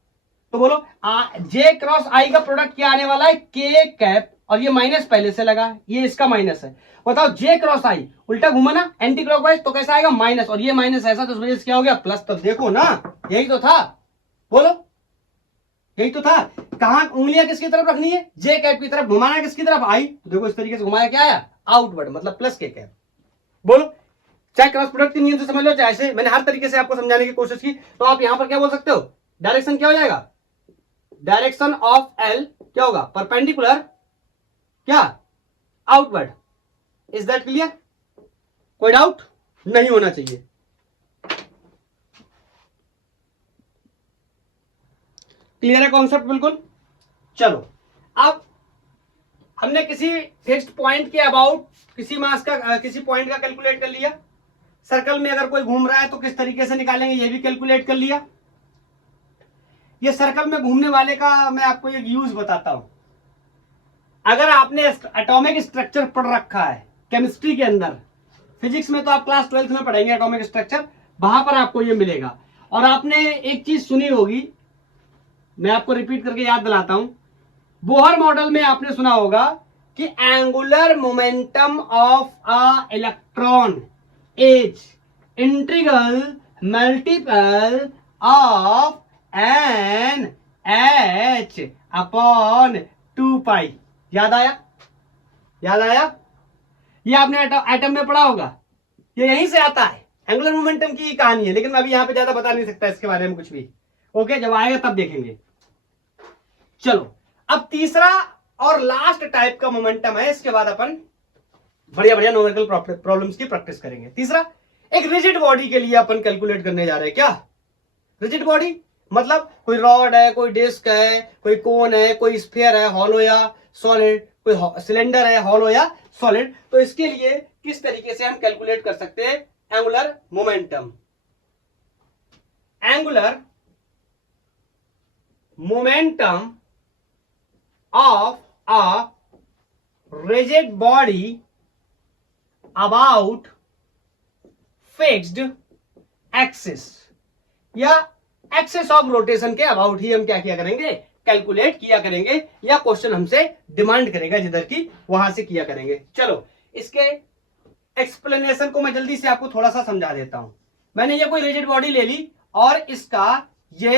तो बोलो जे क्रॉस आई का प्रोडक्ट क्या आने वाला है, के कैप, और ये माइनस पहले से लगा है, ये इसका माइनस है। बताओ जे क्रॉस आई उल्टा घूमा ना एंटी क्लॉकवाइज, तो कैसा आएगा, माइनस, और ये माइनस ऐसा, तो उस वजह से क्या हो गया, प्लस। तो देखो ना, यही तो था, बोलो यही तो था। कहां उंगलियां किसकी तरफ रखनी है, जे कैप की तरफ, घुमाना किसकी तरफ, आई। तो देखो इस तरीके से घुमाया, क्या आया, आउटवर्ड, मतलब प्लस के कैप। बोलो चाहे क्रॉस प्रोडक्ट के नियम से समझ लो, चाहे ऐसे, मैंने हर तरीके से आपको समझाने की कोशिश की। तो आप यहां पर क्या बोल सकते हो, डायरेक्शन क्या हो जाएगा, डायरेक्शन ऑफ एल क्या होगा, परपेंडिकुलर क्या, आउटवर्ड। इज दैट क्लियर, कोई डाउट नहीं होना चाहिए। क्लियर है कॉन्सेप्ट, बिल्कुल। चलो अब हमने किसी फिक्स्ड पॉइंट के अबाउट किसी मास का किसी पॉइंट का कैलकुलेट कर लिया। सर्कल में अगर कोई घूम रहा है तो किस तरीके से निकालेंगे, ये भी कैलकुलेट कर लिया। ये सर्कल में घूमने वाले का मैं आपको एक यूज बताता हूं। अगर आपने एटॉमिक स्ट्रक्चर पढ़ रखा है केमिस्ट्री के अंदर, फिजिक्स में तो आप क्लास 12th में पढ़ेंगे एटॉमिक स्ट्रक्चर, वहां पर आपको ये मिलेगा। और आपने एक चीज सुनी होगी, मैं आपको रिपीट करके याद दिलाता हूं, बोहर मॉडल में आपने सुना होगा कि angular momentum of a electron is integral multiple of N H upon 2 pi. याद आया, याद आया, ये आपने एटम में पढ़ा होगा, ये यहीं से आता है, एंगुलर मोमेंटम की कहानी है। लेकिन मैं अभी यहां पे ज्यादा बता नहीं सकता इसके बारे में कुछ भी, ओके, जब आएगा तब देखेंगे। चलो अब तीसरा और लास्ट टाइप का मोमेंटम है, इसके बाद अपन बढ़िया बढ़िया न्यूमेरिकल प्रॉब्लम्स की प्रैक्टिस करेंगे। तीसरा, एक रिजिड बॉडी के लिए अपन कैलकुलेट करने जा रहे हैं। क्या रिजिड बॉडी, मतलब कोई रॉड है, कोई डिस्क है, कोई कोन है, कोई स्फीयर है, हॉलो या सॉलिड, कोई सिलेंडर है, हॉलो या सॉलिड। तो इसके लिए किस तरीके से हम कैलकुलेट कर सकते हैं angular momentum. Angular momentum of a rigid body about fixed axis या एक्सिस ऑफ रोटेशन के अबाउट ही हम क्या किया करेंगे, कैलकुलेट किया करेंगे, या क्वेश्चन हमसे डिमांड करेगा जिधर की वहां से किया करेंगे। चलो इसके एक्सप्लेनेशन को मैं जल्दी से आपको थोड़ा सा समझा देता हूं। मैंने ये कोई रिजिड बॉडी ले ली और इसका ये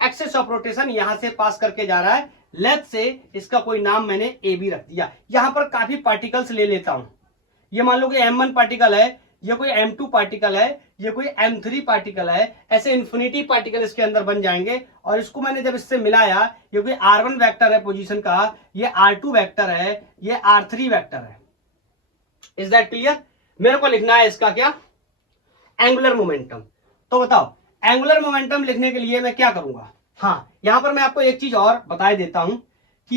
एक्सिस ऑफ रोटेशन यहां से पास करके जा रहा है, लेफ्ट से इसका कोई नाम मैंने ए बी रख दिया। यहां पर काफी पार्टिकल्स ले लेता हूं, ये मान लो कि M1 पार्टिकल है, ये कोई M2 पार्टिकल है, ये कोई M3 पार्टिकल है, ऐसे इन्फिनिटी पार्टिकल इसके अंदर बन जाएंगे। और इसको मैंने जब इससे मिलाया, ये कोई R1 वेक्टर है पोजीशन का, ये R2 वेक्टर है, ये R3 वेक्टर है। Is that clear. मेरे को लिखना है इसका क्या, एंगुलर मोमेंटम। तो बताओ एंगुलर मोमेंटम लिखने के लिए मैं क्या करूंगा। हाँ, यहां पर मैं आपको एक चीज और बता देता हूं कि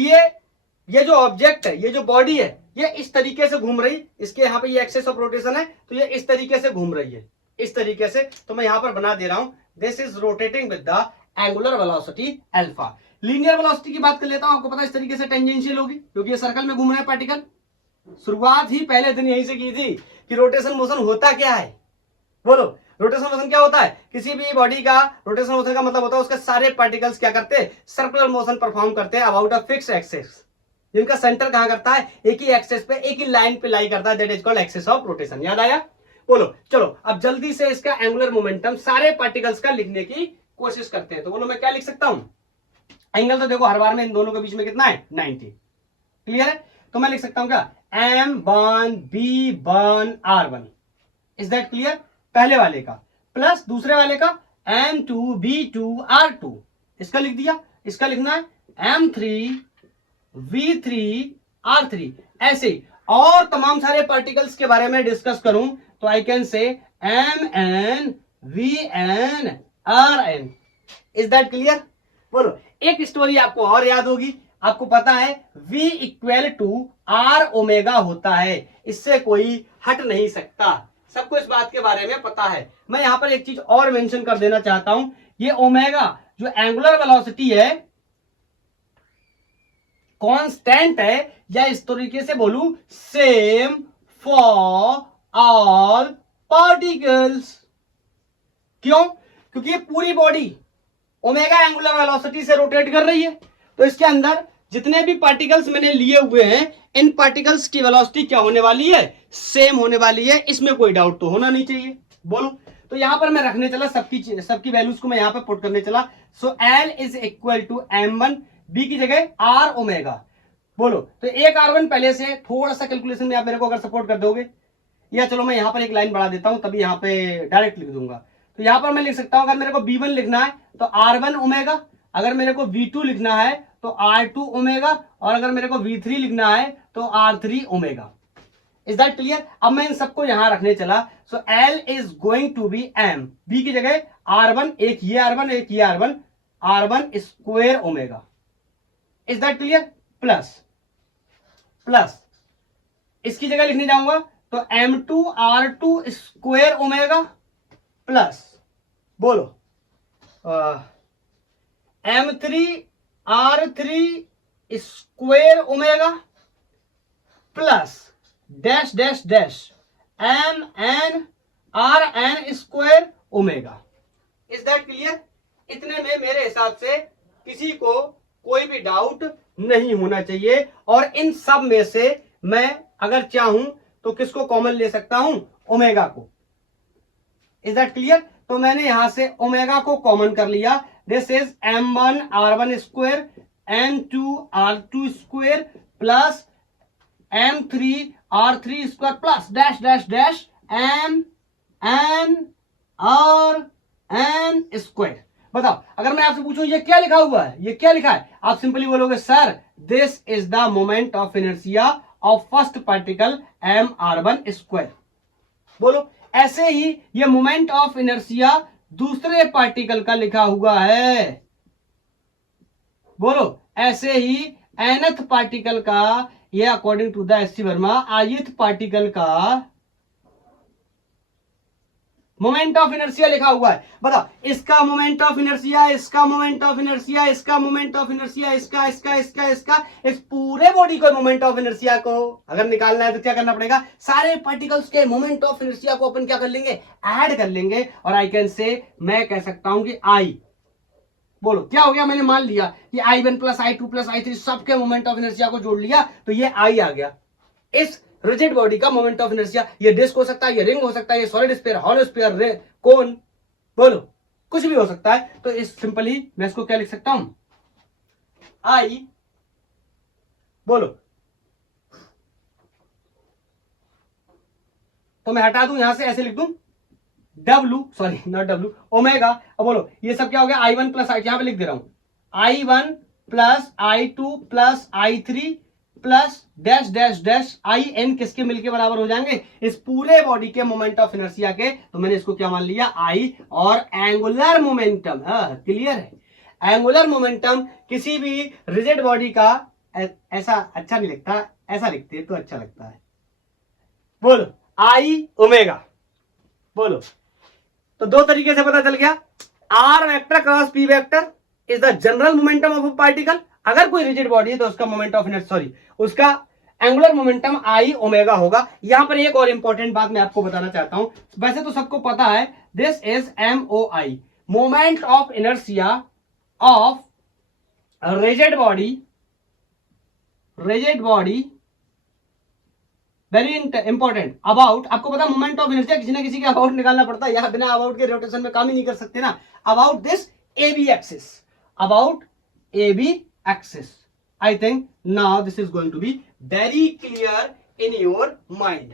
ये जो ऑब्जेक्ट है, ये जो बॉडी है, ये इस तरीके से घूम रही, इसके यहाँ पे ये एक्सिस ऑफ रोटेशन है, तो ये इस तरीके से घूम रही है, इस तरीके से। तो मैं यहां पर बना दे रहा हूं, this is rotating with the angular velocity alpha. Linear velocity की बात कर लेता हूं, आपको पता है इस तरीके से टेंजेंशियल होगी, क्योंकि ये सर्कल में घूम रहा है पार्टिकल। शुरुआत ही पहले दिन यहीं से की थी कि रोटेशन मोशन होता क्या है, बोलो। रोटेशनल मोशन क्या होता है? किसी भी बॉडी का रोटेशनल मोशन का मतलब होता है उसके सारे पार्टिकल्स क्या करते हैं? सर्कुलर मोशन परफॉर्म करते हैं अबाउट अ फिक्स एक्सिस, जिनका सेंटर कहां करता है? एक ही एक्सिस पे, एक ही लाइन पे लाई करता है, that is called axis of rotation. याद आया? बोलो चलो अब जल्दी से इसका एंगुलर मोमेंटम सारे पार्टिकल्स का लिखने की कोशिश करते हैं। तो बोलो मैं क्या लिख सकता हूं? एंगल तो देखो हर बार में इन दोनों के बीच में कितना है? 90। क्लियर है? तो मैं लिख सकता हूं क्या? M1 B1 R1। Is that clear? पहले वाले का प्लस दूसरे वाले का M2 B2 R2। इसका लिख दिया। इसका लिखना है M3 V3 R3। ऐसे ही और तमाम सारे पार्टिकल्स के बारे में डिस्कस करूं तो आई कैन से MN VN RN। Is that clear? बोलो एक स्टोरी आपको और याद होगी, आपको पता है V equal to R omega होता है, इससे कोई हट नहीं सकता, सबको इस बात के बारे में पता है। मैं यहां पर एक चीज और मेंशन कर देना चाहता हूं, ये ओमेगा जो एंगुलर वेलोसिटी है कांस्टेंट है, या इस तरीके से बोलूं सेम फॉर ऑल पार्टिकल्स। क्यों? क्योंकि ये पूरी बॉडी ओमेगा एंगुलर वेलोसिटी से रोटेट कर रही है, तो इसके अंदर जितने भी पार्टिकल्स मैंने लिए हुए हैं इन पार्टिकल्स की वेलोसिटी क्या होने वाली है? सेम होने वाली है, इसमें कोई डाउट तो होना नहीं चाहिए। बोलो तो यहां पर मैं रखने चला सबकी वैल्यूज को मैं यहां पर पुट करने चला। So L is equal to M1 B की जगह R ओमेगा। बोलो तो एक R1 पहले से थोड़ा सा कैलकुलेशन में आप मेरे को अगर सपोर्ट कर दोगे, या चलो मैं यहां पर एक लाइन बढ़ा देता हूं तभी यहां पे डायरेक्ट लिख दूंगा। तो यहां पर मैं लिख सकता हूं अगर मेरे को B1 लिखना है तो R1 ओमेगा, अगर मेरे को V2 लिखना है तो R2 ओमेगा, और अगर मेरे को V3 लिखना है तो R3 omega. Is that clear? अब मैं इन सबको यहां रखने चला। So L is going to be M, B की जगह R1, एक ये R1 एक ये R1, R1 square omega. Is that clear? Plus plus इसकी जगह लिखने जाऊंगा तो M2 R2 square omega plus बोलो M3 R3 square omega plus dash dash dash MN RN square omega. Is that clear? इतने में मेरे हिसाब से किसी को कोई भी डाउट नहीं होना चाहिए, और इन सब में से मैं अगर चाहूं तो किसको कॉमन ले सकता हूं? ओमेगा को। Is that clear? तो मैंने यहां से ओमेगा को कॉमन कर लिया। This is M1 R1 square M2 R2 square plus M3 R3 square plus dash dash dash MN RN square. बताओ अगर मैं आपसे पूछूं ये क्या लिखा हुआ है, ये क्या लिखा है? आप सिंपली बोलोगे sir this is the moment of inertia of first particle MR1 square. बोलो ऐसे ही ये मोमेंट ऑफ इनर्शिया दूसरे पार्टिकल का लिखा हुआ है। बोलो ऐसे ही nth पार्टिकल का, ये according to the S Verma ith particle का मोमेंट ऑफ इनर्शिया लिखा हुआ है। बताओ इसका मोमेंट ऑफ इनर्शिया, इसका मोमेंट ऑफ इनर्शिया, इसका मोमेंट ऑफ इनर्शिया, इसका इसका इसका इसका, इस पूरे बॉडी को मोमेंट ऑफ इनर्शिया को अगर निकालना है तो क्या करना पड़ेगा? सारे पार्टिकल्स के मोमेंट ऑफ इनर्शिया को अपन क्या कर लेंगे? ऐड कर लेंगे, और आई कैन से मैं कह सकता हूं कि आई, बोलो क्या हो गया? मैंने मान लिया कि I1 plus I2 plus I3 सबके मोमेंट ऑफ इनर्शिया को जोड़ लिया तो ये आई आ गया। इस रिजिड बॉडी का मोमेंट ऑफ इनर्शिया, ये डिस्क हो सकता है, ये रिंग हो सकता है, ये सॉलिड स्फीयर, हॉलो स्फीयर, कोन, बोलो कुछ भी हो सकता है। तो इस सिंपली मैं इसको क्या लिख सकता हूं? आई, बोलो तो मैं हटा दूं यहां से, ऐसे लिख दूं W, sorry not W, omega. अब बोलो ये सब क्या हो गया? I1 प्लस I, यहां पे लिख दे रहा हूं I1 plus I2 plus I3 plus dash dash dash IN किसके मिलके बराबर हो जाएंगे? इस पूरे बॉडी के मोमेंट ऑफ इनर्शिया के। तो मैंने इसको क्या मान लिया? I, और एंगुलर मोमेंटम, क्लियर है? एंगुलर मोमेंटम किसी भी रिजिड बॉडी का ऐसा अच्छा नहीं लिखता, ऐसा लिखते तो अच्छा लगता है। बोलो I ओमेगा। बोलो तो दो तरीके से पता चल गया, R vector cross P vector is the general momentum of a particle. अगर कोई रिजिड बॉडी है तो उसका मोमेंट ऑफ इनर्शिया, सॉरी उसका एंगुलर मोमेंटम I ओमेगा होगा। यहां पर एक और इंपॉर्टेंट बात मैं आपको बताना चाहता हूं। वैसे तो सबको पता है this is MOI, moment of inertia of rigid body, very important, about, आपको पता मोमेंट ऑफ इनर्शिया किसी ना किसी के अबाउट निकालना पड़ता है, या बिना अबाउट के रोटेशन में काम ही नहीं कर सकते ना, about this AB axis, about AB axis. I think now this is going to be very clear in your mind.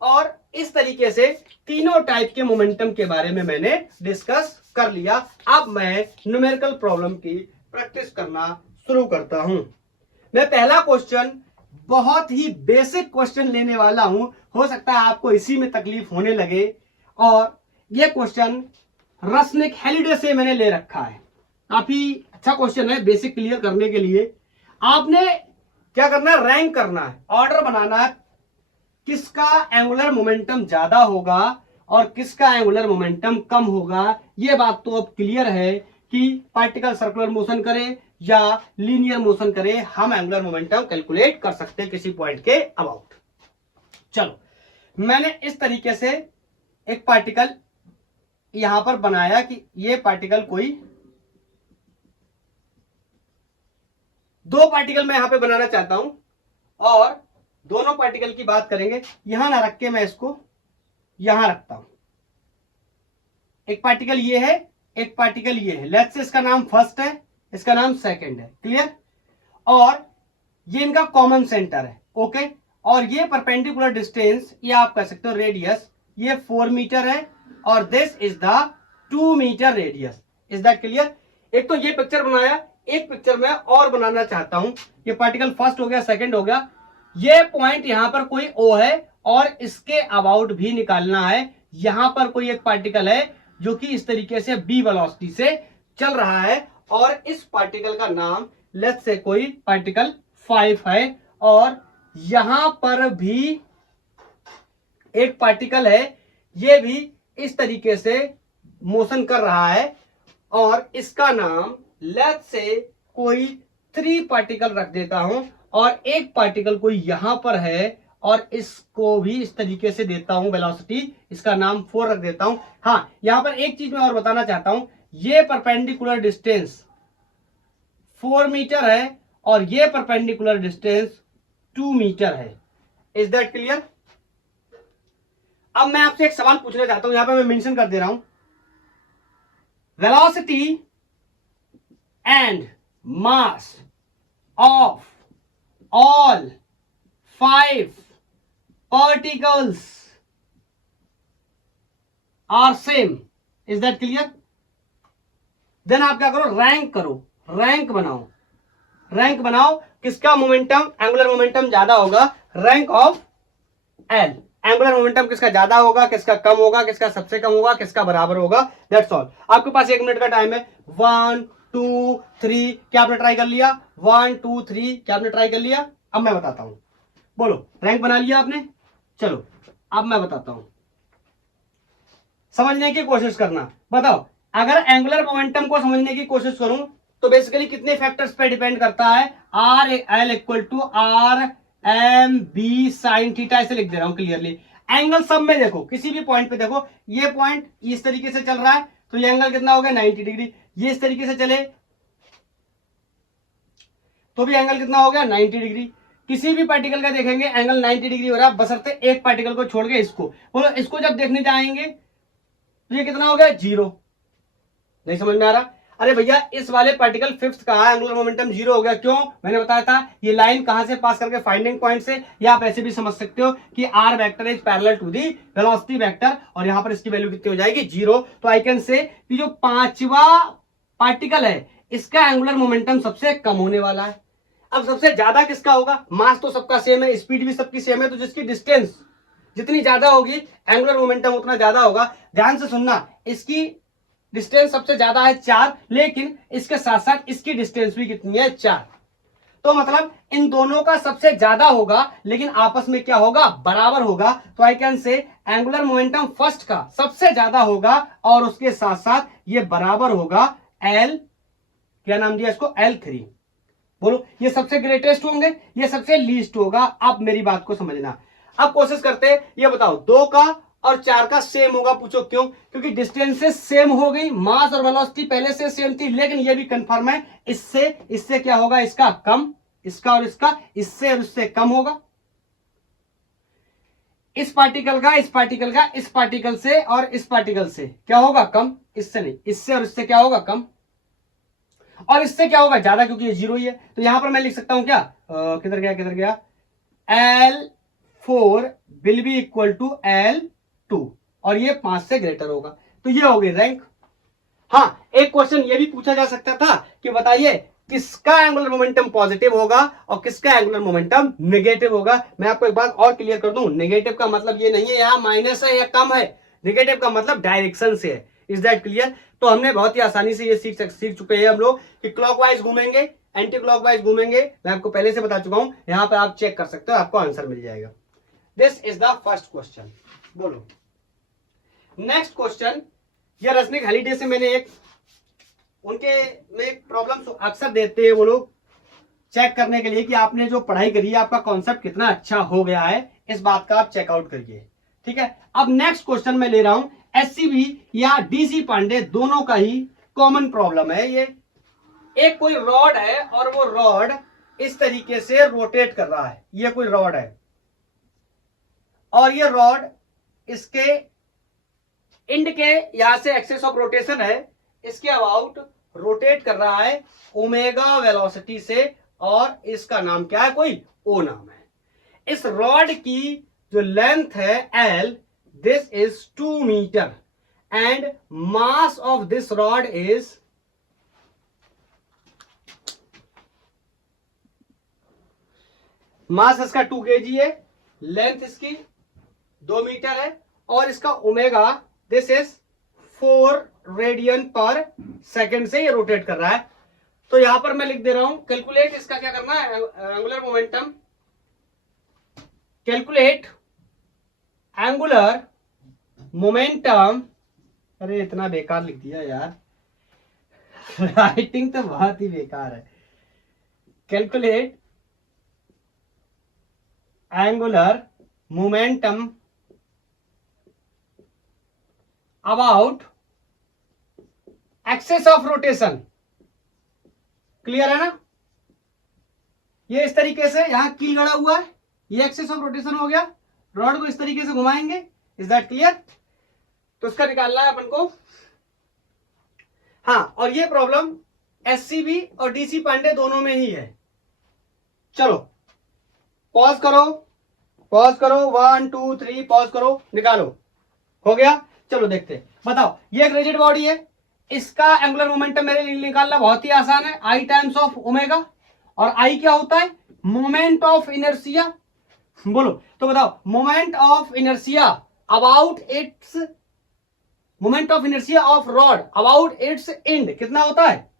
और इस तरीके से तीनों टाइप के मोमेंटम के बारे में मैंने डिस्कस कर लिया। अब मैं न्यूमेरिकल प्रॉब्लम की प्रैक्टिस करना शुरू करता हूं। मैं पहला क्वेश्चन बहुत ही बेसिक क्वेश्चन लेने वाला हूं, हो सकता है आपको इसी में तकलीफ होने लगे, और यह क्वेश्चन रसनिक हेलिडे से मैंने ले रखा है। काफी अच्छा क्वेश्चन है, बेसिक क्लियर करने के लिए आपने क्या करना है, रैंक करना है, ऑर्डर बनाना है, किसका एंगुलर मोमेंटम ज्यादा होगा और किसका एंगुलर मोमेंटम कम होगा। यह बात तो अब क्लियर है कि पार्टिकल सर्कुलर मोशन करे या लीनियर मोशन करे, हम एंगुलर मोमेंटम कैलकुलेट कर सकते हैं किसी पॉइंट के अबाउट। चलो, मैंने इस तरीके से एक पार्टिकल यहां पर बनाया कि ये पार्टिकल कोई दो पार्टिकल मैं यहां पे बनाना चाहता हूं, और दोनों पार्टिकल की बात करेंगे। यहां ना रख के मैं इसको यहां रखता हूं। एक पार्टिकल ये है, एक पार्टिकल ये है। लेट्स से इसका नाम फर्स्ट है, इसका नाम सेकंड है, क्लियर। और ये इनका कॉमन सेंटर है, ओके। और ये परपेंडिकुलर डिस्टेंस, ये आप कह सकते हो रेडियस, ये 4 मीटर है, और this is the 2 metre radius. Is that clear. एक तो ये पिक्चर बनाया, एक पिक्चर मैं और बनाना चाहता हूं। ये पार्टिकल फर्स्ट हो गया, सेकंड हो गया। ये पॉइंट यहां पर कोई O है, और इसके अबाउट भी निकालना है। यहां पर कोई एक पार्टिकल है जो कि इस तरीके से B वेलोसिटी से चल रहा है, और इस पार्टिकल का नाम लेट्स से कोई पार्टिकल 5 है, और यहां पर भी एक पार्टिकल है, ये भी इस तरीके से मोशन कर रहा है, और इसका नाम लेट्स से कोई 3 पार्टिकल रख देता हूं, और एक पार्टिकल कोई यहां पर है, और इसको भी इस तरीके से देता हूं वेलोसिटी, इसका नाम 4 रख देता हूं। हाँ, यहां पर एक चीज मैं और बताना चाहता हूं, ये परपेंडिकुलर डिस्टेंस 4 मीटर है, और ये परपेंडिकुलर डिस्टेंस 2 मीटर है। Is that clear. अब मैं आपसे एक सवाल पूछना चाहता हूं, यहां पर मैं मेंशन कर दे रहा हूं, velocity and mass of all 5 particles are same. Is that clear? Then आप क्या करो, रैंक करो, रैंक बनाओ, रैंक बनाओ, किसका मोमेंटम, एंगुलर मोमेंटम ज्यादा होगा। Rank of L, angular momentum किसका ज्यादा होगा, किसका कम होगा, किसका सबसे कम होगा, किसका बराबर होगा। That's all. आपके पास 1 मिनट का टाइम है। 1 2 3, क्या आपने ट्राई कर लिया? 1 2 3, क्या आपने ट्राई कर लिया? अब मैं बताता हूं, बोलो, रैंक बना लिया आपने? चलो अब मैं बताता हूं, समझने की कोशिश करना। बताओ, अगर एंगुलर मोमेंटम को समझने की कोशिश करूं तो बेसिकली कितने फैक्टर्स पे डिपेंड करता है? RL equal to RMB sine theta, ऐसे लिख दे रहा हूं क्लियरली। एंगल सब में देखो, किसी भी पॉइंट पे देखो, ये पॉइंट इस तरीके से चल रहा है तो ये एंगल कितना हो गया? 90 डिग्री। ये इस तरीके से चले तो भी एंगल कितना हो गया? 90 डिग्री। किसी भी पार्टिकल का देखेंगे एंगल 90 डिग्री हो रहा है, बशर्ते एक पार्टिकल को छोड़ के इसको। बोलो, इसको जब देखने जाएंगे तो ये कितना हो गया? 0। नहीं समझ में आ रहा? अरे भैया, इस वाले पार्टिकल फिफ्थ का एंगुलर मोमेंटम 0 हो गया, क्यों? मैंने बताया था ये लाइन कहां से पास करके, फाइंडिंग पॉइंट से। या आप ऐसे भी समझ सकते हो कि r vector is parallel to the velocity vector, और यहां पर इसकी वैल्यू कितनी हो जाएगी? 0। तो आई कैन से कि जो 5वां पार्टिकल है इसका एंगुलर मोमेंटम सबसे कम होने वाला है। अब सबसे ज्यादा किसका होगा? मास तो सबका सेम है, स्पीड भी सबकी सेम है, तो जिसकी डिस्टेंस जितनी ज्यादा होगी एंगुलर मोमेंटम उतना ज्यादा होगा। ध्यान से सुनना, इसकी डिस्टेंस सबसे ज्यादा है 4, लेकिन इसके साथ साथ इसकी डिस्टेंस भी कितनी है? 4। तो मतलब इन दोनों का सबसे ज्यादा होगा, लेकिन आपस में क्या होगा? बराबर होगा। तो आई कैन से एंगुलर मोमेंटम फर्स्ट का सबसे ज्यादा होगा, और उसके साथ साथ ये बराबर होगा L, क्या नाम दिया इसको? L3। बोलो, ये सबसे ग्रेटेस्ट होंगे, ये सबसे लीस्ट होगा। आप मेरी बात को समझना। अब कोशिश करते हैं, ये बताओ 2 का और 4 का सेम होगा। पूछो क्यों? क्योंकि डिस्टेंसेस सेम हो गई, मास और वेलोसिटी पहले से सेम थी, लेकिन ये भी कंफर्म है इससे क्या होगा, इसका कम, इसका और इसका, इससे और इससे कम होगा। इस पार्टिकल का, इस पार्टिकल का, इस पार्टिकल से और इस पार्टिकल से क्या होगा, कम, इससे नहीं, इससे और इससे क्या होगा, कम, और इससे क्या होगा, ज्यादा, क्योंकि ये जीरो ही है। तो यहां पर मैं लिख सकता हूं क्या, किधर गया, L4 will be equal to L2 और ये 5 से ग्रेटर होगा। तो ये हो गई रैंक। हाँ, एक क्वेश्चन ये भी पूछा जा सकता था कि बताइए किसका एंगुलर मोमेंटम पॉजिटिव होगा और किसका एंगुलर मोमेंटम नेगेटिव होगा। मैं आपको एक बात और क्लियर कर दूं, नेगेटिव का मतलब ये नहीं है यहां माइनस है या कम है, नेगेटिव का मतलब डायरेक्शन से है। Is that clear? तो हमने बहुत ही आसानी से ये सीख चुके हैं हम लोग कि क्लॉकवाइज घूमेंगे, एंटी क्लॉकवाइज घूमेंगे। मैं आपको पहले से बता चुका हूं, यहां पर आप चेक कर सकते हो, आपको आंसर मिल जाएगा। This is the first question. बोलो नेक्स्ट क्वेश्चन। ये रजनीक हॉलीडे से मैंने उनके में एक प्रॉब्लम अक्सर देते हैं वो लोग चेक करने के लिए कि आपने जो पढ़ाई करी है आपका कॉन्सेप्ट कितना अच्छा हो गया है, इस बात का आप चेकआउट करिए। ठीक है, अब नेक्स्ट क्वेश्चन मैं ले रहा हूं एससीबी या डीसी पांडे दोनों का ही कॉमन प्रॉब्लम है। ये एक कोई रॉड है और वो रॉड इस तरीके से रोटेट कर रहा है, ये कोई रॉड है और ये रॉड इसके इंड के यहां से एक्सेस ऑफ रोटेशन है, इसके अबाउट रोटेट कर रहा है ओमेगा वेलोसिटी से और इसका नाम क्या है, कोई ओ नाम है। इस रॉड की जो लेंथ है L, this is 2 metre and mass of this rod is mass इसका 2 kg है, लेंथ इसकी 2 मीटर है और इसका ओमेगा दिस इज 4 रेडियन पर सेकेंड से ये रोटेट कर रहा है। तो यहां पर मैं लिख दे रहा हूं कैलकुलेट, इसका क्या करना है, angular momentum, calculate angular momentum. अरे इतना बेकार लिख दिया यार, राइटिंग तो बहुत ही बेकार है। Calculate angular momentum about axis of rotation. Clear है ना? ये इस तरीके से यहां कील गड़ा हुआ है, ये एक्सेस ऑफ रोटेशन हो गया, रॉड को इस तरीके से घुमाएंगे। Is that clear? तो इसका निकालना है अपन को। हाँ, और ये प्रॉब्लम एससीबी और डीसी पांडे दोनों में ही है। चलो पॉज करो, पॉज करो, 1 2 3 पॉज करो, निकालो। हो गया? चलो देखते हैं। बताओ, ये एक रिजिड बॉडी है, इसका एंगुलर मोमेंटम मेरे लिए निकालना बहुत ही आसान है, आई टाइम्स ऑफ ओमेगा। और आई क्या होता है, मोमेंट ऑफ इनर्शिया। बोलो तो बताओ, moment of inertia about it's, moment of inertia of rod about it's and कितना होता है,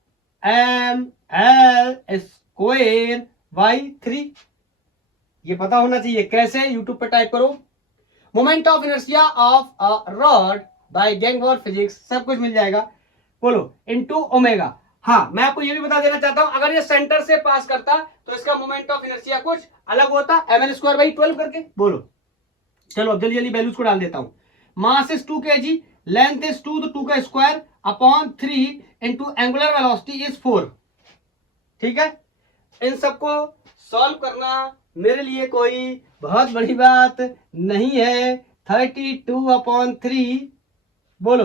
ml स्क्वायर बाई 3। ये पता होना चाहिए। कैसे? यूट्यूब पे टाइप करो moment of inertia of a rod by Gangwar physics, सब कुछ मिल जाएगा। बोलो इनटू ओमेगा। हाँ, मैं आपको ये भी बता देना चाहता हूं, अगर ये सेंटर से पास करता तो इसका मोमेंट ऑफ इनर्शिया कुछ अलग होता, ml स्क्वायर बाई 12 करके। बोलो चलो अब जल्दी जल्दी वैल्यूज को डाल देता हूं। Mass is 2 kg, length is 2, तो 2 का square upon 3 into angular velocity is 4। ठीक है, इन सबको सॉल्व करना मेरे लिए कोई बहुत बड़ी बात नहीं है। 32/3 बोलो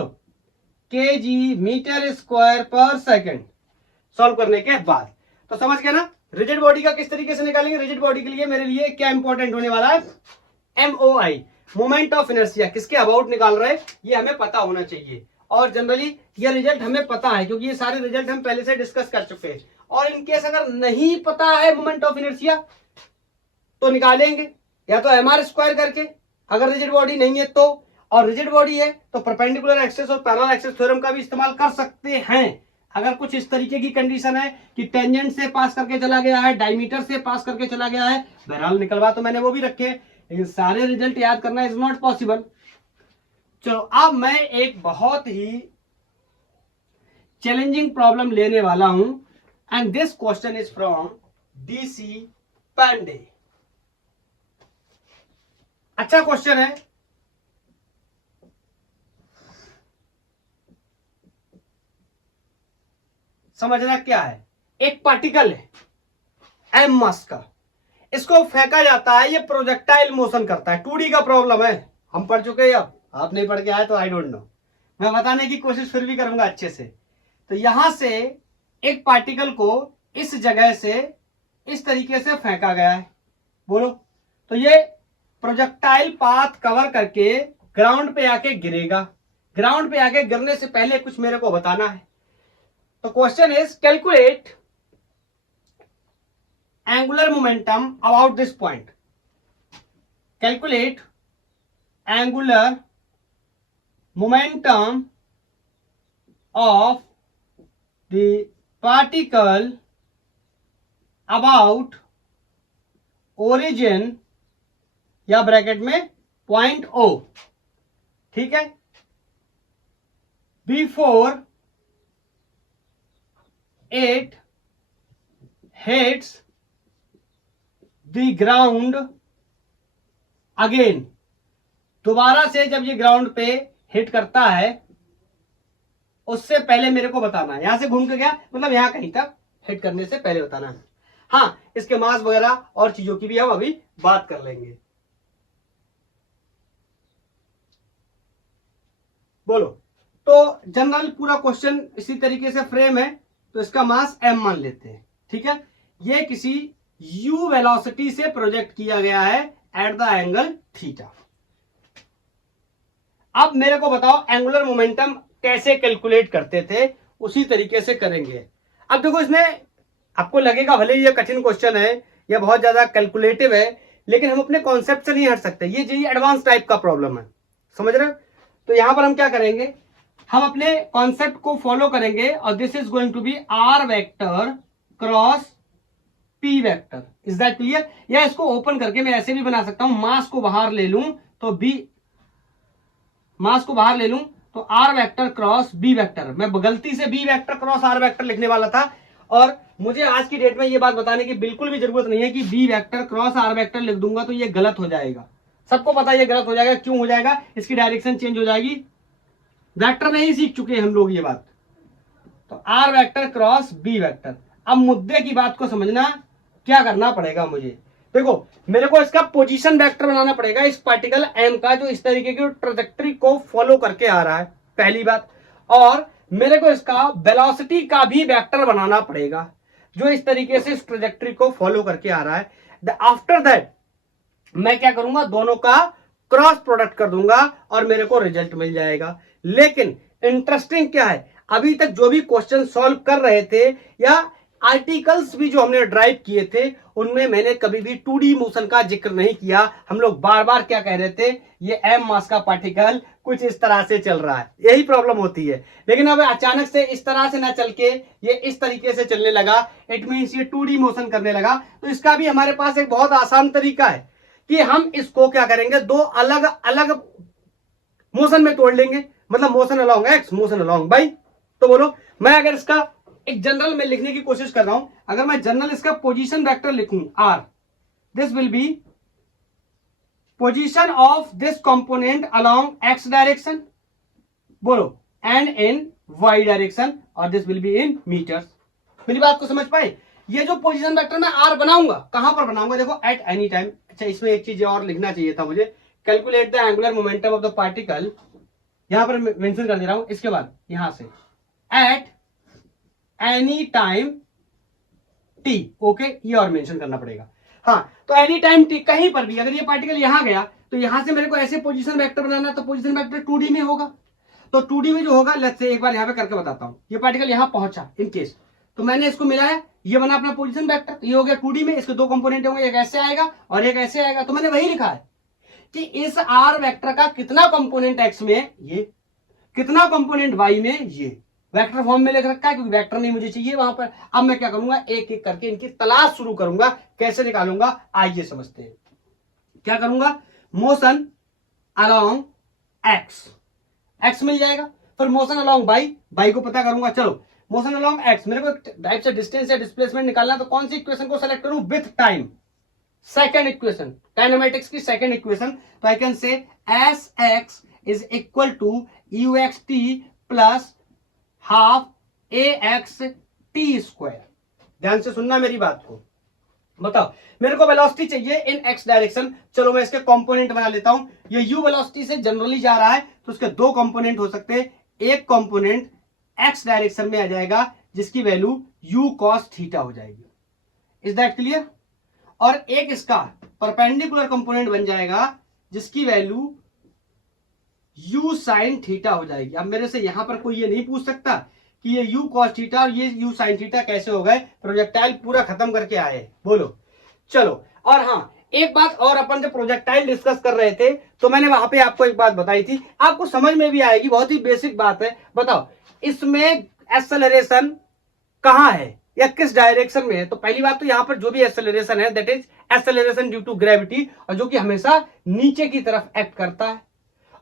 kg मीटर स्क्वायर पर सेकंड सॉल्व करने के बाद। तो समझ गया ना रिजिड बॉडी का किस तरीके से निकालेंगे। रिजिड बॉडी के लिए मेरे लिए क्या इंपॉर्टेंट होने वाला है, MOI, मोमेंट ऑफ इनर्शिया, किसके अबाउट निकाल रहे हैं ये हमें पता होना चाहिए। और जनरली ये रिजल्ट हमें पता है क्योंकि ये सारे रिजल्ट हम पहले से डिस्कस कर चुके हैं। और इनकेस अगर नहीं पता है मोमेंट ऑफ इनर्शिया तो निकालेंगे या तो mr स्क्वायर करके, अगर रिजिड बॉडी नहीं है तो, और रिजिड बॉडी है तो परपेंडिकुलर एक्सेस और पैरेलल एक्सेस थ्योरम का भी इस्तेमाल कर सकते हैं। अगर कुछ इस तरीके की कंडीशन है कि टेंजेंट से पास करके चला गया है, डायमीटर से पास करके चला गया है, बहरहाल निकलवा तो मैंने वो भी रखे, लेकिन सारे रिजल्ट याद करना इज नॉट पॉसिबल। चलो अब मैं एक बहुत ही चैलेंजिंग प्रॉब्लम लेने वाला हूं and this question is from DC Pandey. अच्छा क्वेश्चन है, समझना क्या है, एक पार्टिकल है एम मास का, इसको फेंका जाता है, ये प्रोजेक्टाइल मोशन करता है। 2D का प्रॉब्लम है, हम पढ़ चुके हैं, अब आप नहीं पढ़ के आए तो आई डोंट नो, मैं बताने की कोशिश फिर भी करूंगा अच्छे से। तो यहां से एक पार्टिकल को इस जगह से इस तरीके से फेंका गया है, बोलो, तो ये प्रोजेक्टाइल पाथ कवर करके ग्राउंड पे आके गिरेगा। ग्राउंड पे आके गिरने से पहले कुछ मेरे को बताना है। तो question is calculate angular momentum about this point. Calculate angular momentum of the particle about origin या ब्रैकेट में पॉइंट O, ठीक है, before it hits the ground again. दोबारा से जब ये ग्राउंड पे हिट करता है उससे पहले मेरे को बताना है, यहां से घूम के गया मतलब यहां कहीं तक हिट करने से पहले बताना है। हाँ, इसके मास वगैरह और चीजों की भी हम अभी बात कर लेंगे। बोलो, तो जनरल पूरा क्वेश्चन इसी तरीके से फ्रेम है, तो इसका मास m मान लेते हैं, ठीक है। ये किसी u वेलोसिटी से प्रोजेक्ट किया गया है एट द एंगल थीटा। अब मेरे को बताओ एंगुलर मोमेंटम कैसे कैलकुलेट करते थे, उसी तरीके से करेंगे। अब देखो, इसमें आपको लगेगा भले ये कठिन क्वेश्चन है, ये बहुत ज्यादा कैलकुलेटिव है, लेकिन हम अपने कॉन्सेप्ट से नहीं हट सकते। ये एडवांस टाइप का प्रॉब्लम है, समझ रहे हो। तो यहां पर हम क्या करेंगे, हम अपने कॉन्सेप्ट को फॉलो करेंगे और this is going to be R vector cross P vector. Is that clear. या इसको ओपन करके मैं ऐसे भी बना सकता हूं, मास को बाहर ले लूं तो बी, मास को बाहर ले लूं तो R vector cross B vector. मैं गलती से B vector cross R vector लिखने वाला था, और मुझे आज की डेट में ये बात बताने की बिल्कुल भी जरूरत नहीं है कि B vector cross R vector लिख दूंगा तो ये गलत हो जाएगा। सबको पता है ये गलत हो जाएगा। क्यों हो जाएगा, इसकी डायरेक्शन चेंज हो जाएगी। वेक्टर में ही सीख चुके हैं हम लोग ये बात। तो R vector cross B vector. अब मुद्दे की बात को समझना, क्या करना पड़ेगा मुझे, देखो मेरे को इसका पोजीशन वेक्टर बनाना पड़ेगा, इस पार्टिकल एम का, जो इस तरीके की ट्रैजेक्टरी को फॉलो करके आ रहा है, पहली बात। और मेरे को इसका वेलोसिटी का भी वेक्टर बनाना पड़ेगा, जो इस तरीके से इस ट्रैजेक्टरी को फॉलो करके आ रहा है। आफ्टर दैट मैं क्या करूंगा, दोनों का क्रॉस प्रोडक्ट कर दूंगा और मेरे को रिजल्ट मिल जाएगा। लेकिन इंटरेस्टिंग क्या है, अभी तक जो भी क्वेश्चन सॉल्व कर रहे थे या आर्टिकल्स भी जो हमने ड्राइव किए थे, उनमें मैंने कभी भी 2D मोशन का जिक्र नहीं किया। हम लोग बार बार क्या कह रहे थे, ये m मास का पार्टिकल कुछ इस तरह से चल रहा है, यही प्रॉब्लम होती है। लेकिन अब अचानक से इस तरह से ना चल के ये इस तरीके से चलने लगा, इट मीन्स ये 2D मोशन करने लगा। तो इसका भी हमारे पास एक बहुत आसान तरीका है कि हम इसको क्या करेंगे, दो अलग अलग मोशन में तोड़ लेंगे। मतलब motion along X, motion along Y. तो बोलो, मैं अगर इसका एक जनरल में लिखने की कोशिश कर रहा हूं, अगर मैं जनरल इसका पोजीशन वेक्टर लिखूं R, this will be position of this component along X direction, बोलो, एंड इन वाई डायरेक्शन, और this will be in metres. मेरी बात को समझ पाए। ये जो पोजीशन वेक्टर मैं आर बनाऊंगा, कहां पर बनाऊंगा, देखो एट एनी टाइम। अच्छा, इसमें एक चीज और लिखना चाहिए था मुझे, calculate the angular momentum of the particle, यहां पर मेंशन कर दे रहा हूं। इसके बाद यहां से at any time T, okay, ये और मेंशन करना पड़ेगा। हाँ, तो एनी टाइम टी, कहीं पर भी अगर ये पार्टिकल यहां गया तो यहां से मेरे को ऐसे पोजीशन वेक्टर बनाना, तो पोजीशन वेक्टर 2D में होगा। तो 2D में जो होगा, लेट्स से एक बार यहां पे करके बताता हूं। ये पार्टिकल यहां पहुंचा इन केस, तो मैंने इसको मिलाया, ये बना अपना पोजीशन वेक्टर, ये हो गया 2D में। इसके दो कंपोनेंट होंगे, एक ऐसे आएगा और एक ऐसे आएगा। तो मैंने वही लिखा है कि इस आर वेक्टर का कितना कंपोनेंट एक्स में, ये कितना कंपोनेंट वाई में, ये वेक्टर फॉर्म में लिख रखा है, क्योंकि वेक्टर नहीं मुझे चाहिए वहां पर। अब मैं क्या करूंगा, एक एक करके इनकी तलाश शुरू करूंगा। कैसे निकालूंगा, आइए समझते हैं। क्या करूंगा, मोशन अलोंग एक्स, एक्स मिल जाएगा। फिर मोशन अलोंग बाई, बाई को पता करूंगा। चलो, मोशन अलोंग एक्स, मेरे को टाइप से डिस्टेंस या डिस्प्लेसमेंट निकालना, तो कौन सी इक्वेशन को सेलेक्ट करूं, with time, second equation, kinematics की सेकेंड इक्वेशन। तो I can say S X is equal to U X T plus half A X T square. ध्यान से सुनना मेरी बात को। बताओ मेरे को वेलोसिटी चाहिए इन एक्स डायरेक्शन। चलो मैं इसके कंपोनेंट बना लेता हूं। ये यू वेलोसिटी से जनरली जा रहा है तो उसके दो कंपोनेंट हो सकते हैं। एक कंपोनेंट एक्स डायरेक्शन में आ जाएगा जिसकी वैल्यू यू कॉस थीटा हो जाएगी। Is that clear? और एक इसका परपेंडिकुलर कंपोनेंट बन जाएगा जिसकी वैल्यू यू साइन थीटा हो जाएगी। अब मेरे से यहां पर कोई ये नहीं पूछ सकता कि ये यू कॉस थीटा और ये यू साइन थीटा कैसे हो गए, प्रोजेक्टाइल पूरा खत्म करके आए। बोलो चलो। और हाँ एक बात और, अपन जब प्रोजेक्टाइल डिस्कस कर रहे थे तो मैंने वहां पे आपको एक बात बताई थी, आपको समझ में भी आएगी, बहुत ही बेसिक बात है। बताओ इसमें एक्सेलरेशन कहां है या किस डायरेक्शन में है? तो पहली बात तो यहां पर जो भी एक्सेलरेशन है that is acceleration due to gravity, और जो कि हमेशा नीचे की तरफ एक्ट करता है।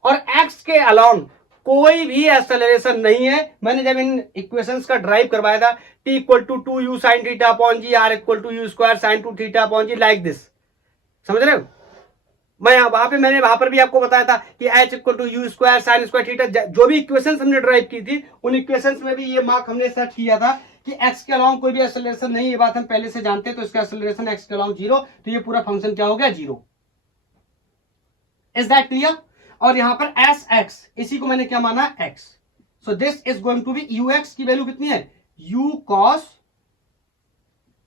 और एक्स के अलाउंड कोई भी एक्सेलरेशन नहीं है। मैंने जब इन इक्वेशंस का ड्राइव करवाया था, t equal to 2u sine theta upon G, r equal to U square sine 2 theta upon G, like this. समझ रहे हो? मैंने वहां पर भी आपको बताया था कि h equal to U square sine square theta, जो भी इक्वेशंस हमने ड्राइव की थी उन इक्वेशंस में भी ये मार्क हमने सेट किया था कि x के अलाउंड कोई भी एक्सेलरेशन नहीं। ये बात हम पहले से जानते हैं, तो इसका एक्सेलरेशन x के अलाउंड 0, तो ये पूरा फंक्शन क्या हो गया? 0। Is that clear? और यहां पर एस एक्स, इसी को मैंने क्या माना? x। So this is going to be U X की वैल्यू कितनी है? u cos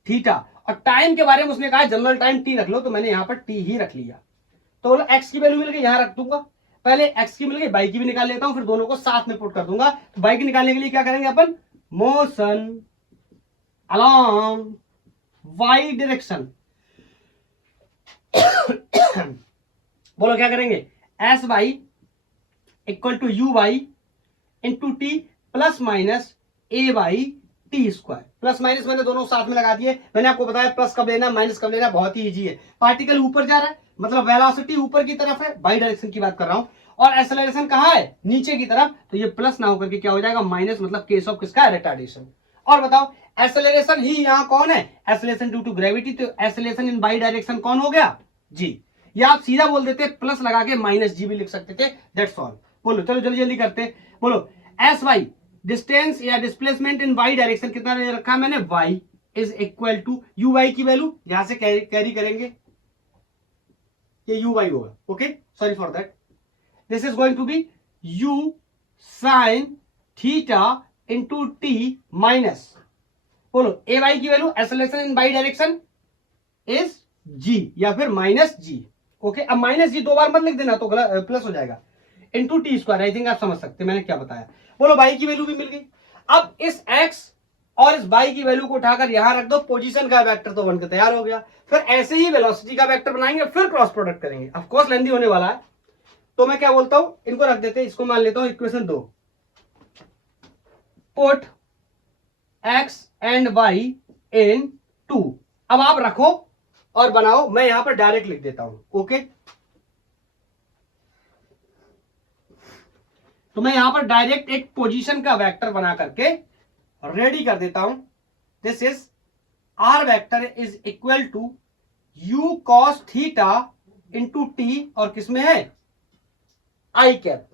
theta. और टाइम के बारे में उसने कहा जनरल टाइम t रख लो, तो मैंने यहां पर t ही रख लिया। तो बोलो x की वैल्यू मिल गई, यहां रख दूंगा। पहले x की मिल गई, बाई की भी निकाल लेता हूं, फिर दोनों को साथ में पुट कर दूंगा। तो बाई की निकालने के लिए क्या करेंगे अपन? Motion along y direction. बोलो क्या करेंगे? S y equal to you y into t plus minus A y t square. Plus minus मैंने दोनों साथ में लगा दिए। मैंने आपको बताया प्लस कब लेना माइनस कब लेना, बहुत ही इजी है। पार्टिकल ऊपर जा रहा है मतलब वेलोसिटी ऊपर की तरफ है, बाई डायरेक्शन की बात कर रहा हूं, और एक्सेलरेशन कहां है? नीचे की तरफ। तो ये प्लस ना होकर के क्या हो जाएगा? माइनस, मतलब केस ऑफ किसका? रिटार्डेशन। और बताओ एक्सेलरेशन ही यहां कौन है? Acceleration due to gravity. तो एक्सेलरेशन इन बाई डायरेक्शन कौन हो गया? जी। या आप सीधा बोल देते प्लस लगा के माइनस जी भी लिख सकते थे, दैट्स ऑल। बोलो चलो जल्दी जल्दी करते। बोलो एस वाई डिस्टेंस या डिस्प्लेसमेंट इन वाई डायरेक्शन कितना रखा मैंने? Y is equal to you Y की वैल्यू यहां से कैरी करेंगे, ये यू वाई होगा। Okay, sorry for that. This is going to be U sine theta into T minus, बोलो ए वाई की value acceleration in Y direction is G या फिर माइनस जी। ओके, अब माइनस जी दो बार मत लिख देना तो प्लस हो जाएगा, into T square. I think आप समझ सकते मैंने क्या बताया। बोलो बाई की वैल्यू भी मिल गई। अब इस x और इस बाई की वैल्यू को उठाकर यहां रख दो, पोजीशन का वेक्टर तो बनकर तैयार हो गया। फिर ऐसे ही वेलोसिटी का वेक्टर बनाएंगे, फिर क्रॉस प्रोडक्ट करेंगे। ऑफ कोर्स लेंथी होने वाला है, तो मैं क्या बोलता हूं, इनको रख देते हैं, इसको मान लेता हूं equation 2। Put x and y इन 2। अब आप रखो और बनाओ, मैं यहां पर डायरेक्ट लिख देता हूं। ओके, तो मैं यहां पर डायरेक्ट एक पोजीशन का वेक्टर बना करके रेडी कर देता हूं। This is are vector is equal to U cos theta into T, और किसमें है? I cap,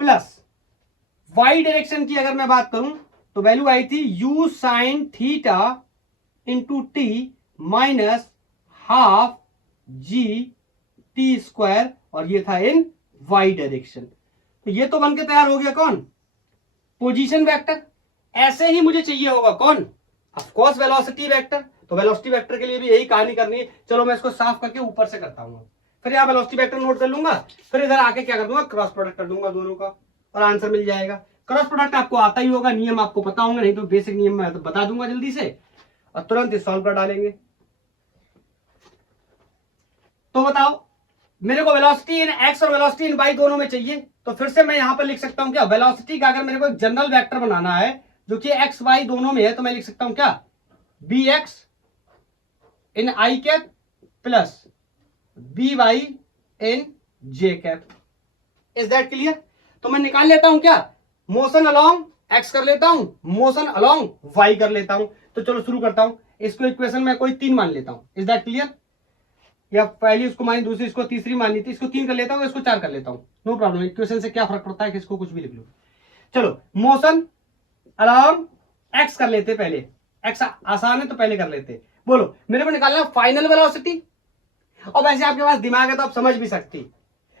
plus Y direction की अगर मैं बात करूं तो वैल्यू आई थी U sine theta into T minus half G T square, और ये था इन वाई डायरेक्शन। तो ये तो बनके तैयार हो गया कौन? Position vector. ऐसे ही मुझे चाहिए होगा कौन? Of course velocity vector. तो वेलोसिटी वेक्टर के लिए भी यही कहानी करनी है। चलो मैं इसको साफ करके ऊपर से करता हूं, फिर यहां वेलोसिटी वेक्टर नोट कर लूंगा, फिर इधर आके क्या कर दूंगा? क्रॉस प्रोडक्ट कर दूंगा दोनों का, और आंसर मिल जाएगा। क्रॉस प्रोडक्ट आपको आता ही होगा, नियम आपको पता होंगे, नहीं तो बेसिक नियम मैं तो बता दूंगा जल्दी से, और तुरंत सॉल्व कर डालेंगे। तो बताओ मेरे को वेलोसिटी इन एक्स और वेलोसिटी इन वाई दोनों में चाहिए, तो फिर से मैं यहां पर लिख सकता हूं क्या? वेलोसिटी का अगर मेरे को एक जनरल वेक्टर बनाना है जो कि एक्स वाई दोनों में है, तो मैं लिख सकता हूं क्या? V X in I cap plus V Y in J cap. Is that clear? तो मैं निकाल लेता हूं क्या? मोशन अलोंग एक्स कर लेता हूं, मोशन अलोंग वाई कर लेता हूं। तो चलो शुरू करता हूं। इसको इक्वेशन में कोई 3 मान लेता हूं। Is that clear? या पहली उसको मानी, दूसरी इसको, तीसरी मानी थी, इसको 3 कर लेता हूं, इसको 4 कर लेता हूं, नो प्रॉब्लम। इक्वेशन से क्या फर्क पड़ता है कि इसको कुछ भी लिख लो। चलो मोशन अलोंग एक्स कर लेते पहले, एक्स आसान है तो पहले कर लेते। बोलो मेरे को निकालना फाइनल वेलोसिटी, और वैसे आपके पास दिमाग है तो आप समझ भी सकती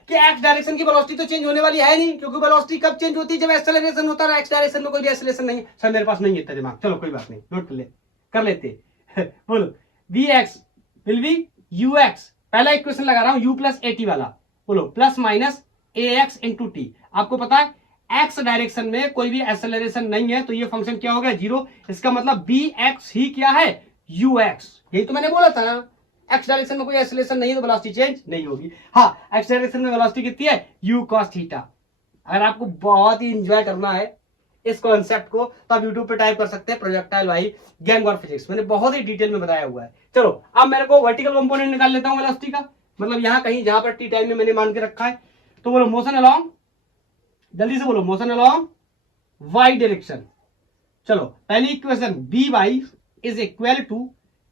कि एक्स डायरेक्शन की वेलोसिटी तो चेंज होने वाली है नहीं, क्योंकि वेलोसिटी कब चेंज होती है, जब एक्सेलरेशन होता है। एक्स डायरेक्शन में कोई भी एक्सेलरेशन नहीं है। सर मेरे पास नहीं है इतना दिमाग, चलो कोई बात नहीं, नोट कर लेते बोलो V X will be U X, पहला इक्वेशन लगा रहा हूं u प्लस ए टी वाला, बोलो plus minus A X into T. आपको पता है एक्स डायरेक्शन में कोई भी एक्सेलरेशन नहीं है, तो ये फंक्शन क्या हो गया, जीरो। इसका मतलब बी एक्स ही क्या है, यू एक्स। यही तो मैंने बोला था ना, एक्स डायरेक्शन में कोई एक्सेलरेशन नहीं है तो वेलोसिटी चेंज नहीं होगी। हाँ, एक्स डायरेक्शन में वेलोसिटी कितनी है, u cos थीटा। अगर आपको बहुत ही इंजॉय करना है इस कॉन्सेप्ट को तो आप यूट्यूब पे टाइप कर सकते हैं प्रोजेक्टाइल वाई गैंग और फिजिक्स, मैंने बहुत ही डिटेल में बताया हुआ है। चलो अब मेरे को वर्टिकल कंपोनेंट निकाल लेता हूं वेलोसिटी का, मतलब यहां कहीं जहां पर टी टाइम में मैंने मान के रखा है। तो बोलो मोशन अलोंग, जल्दी से बोलो मोशन अलोंग वाई डायरेक्शन। चलो पहली equation V Y is equal to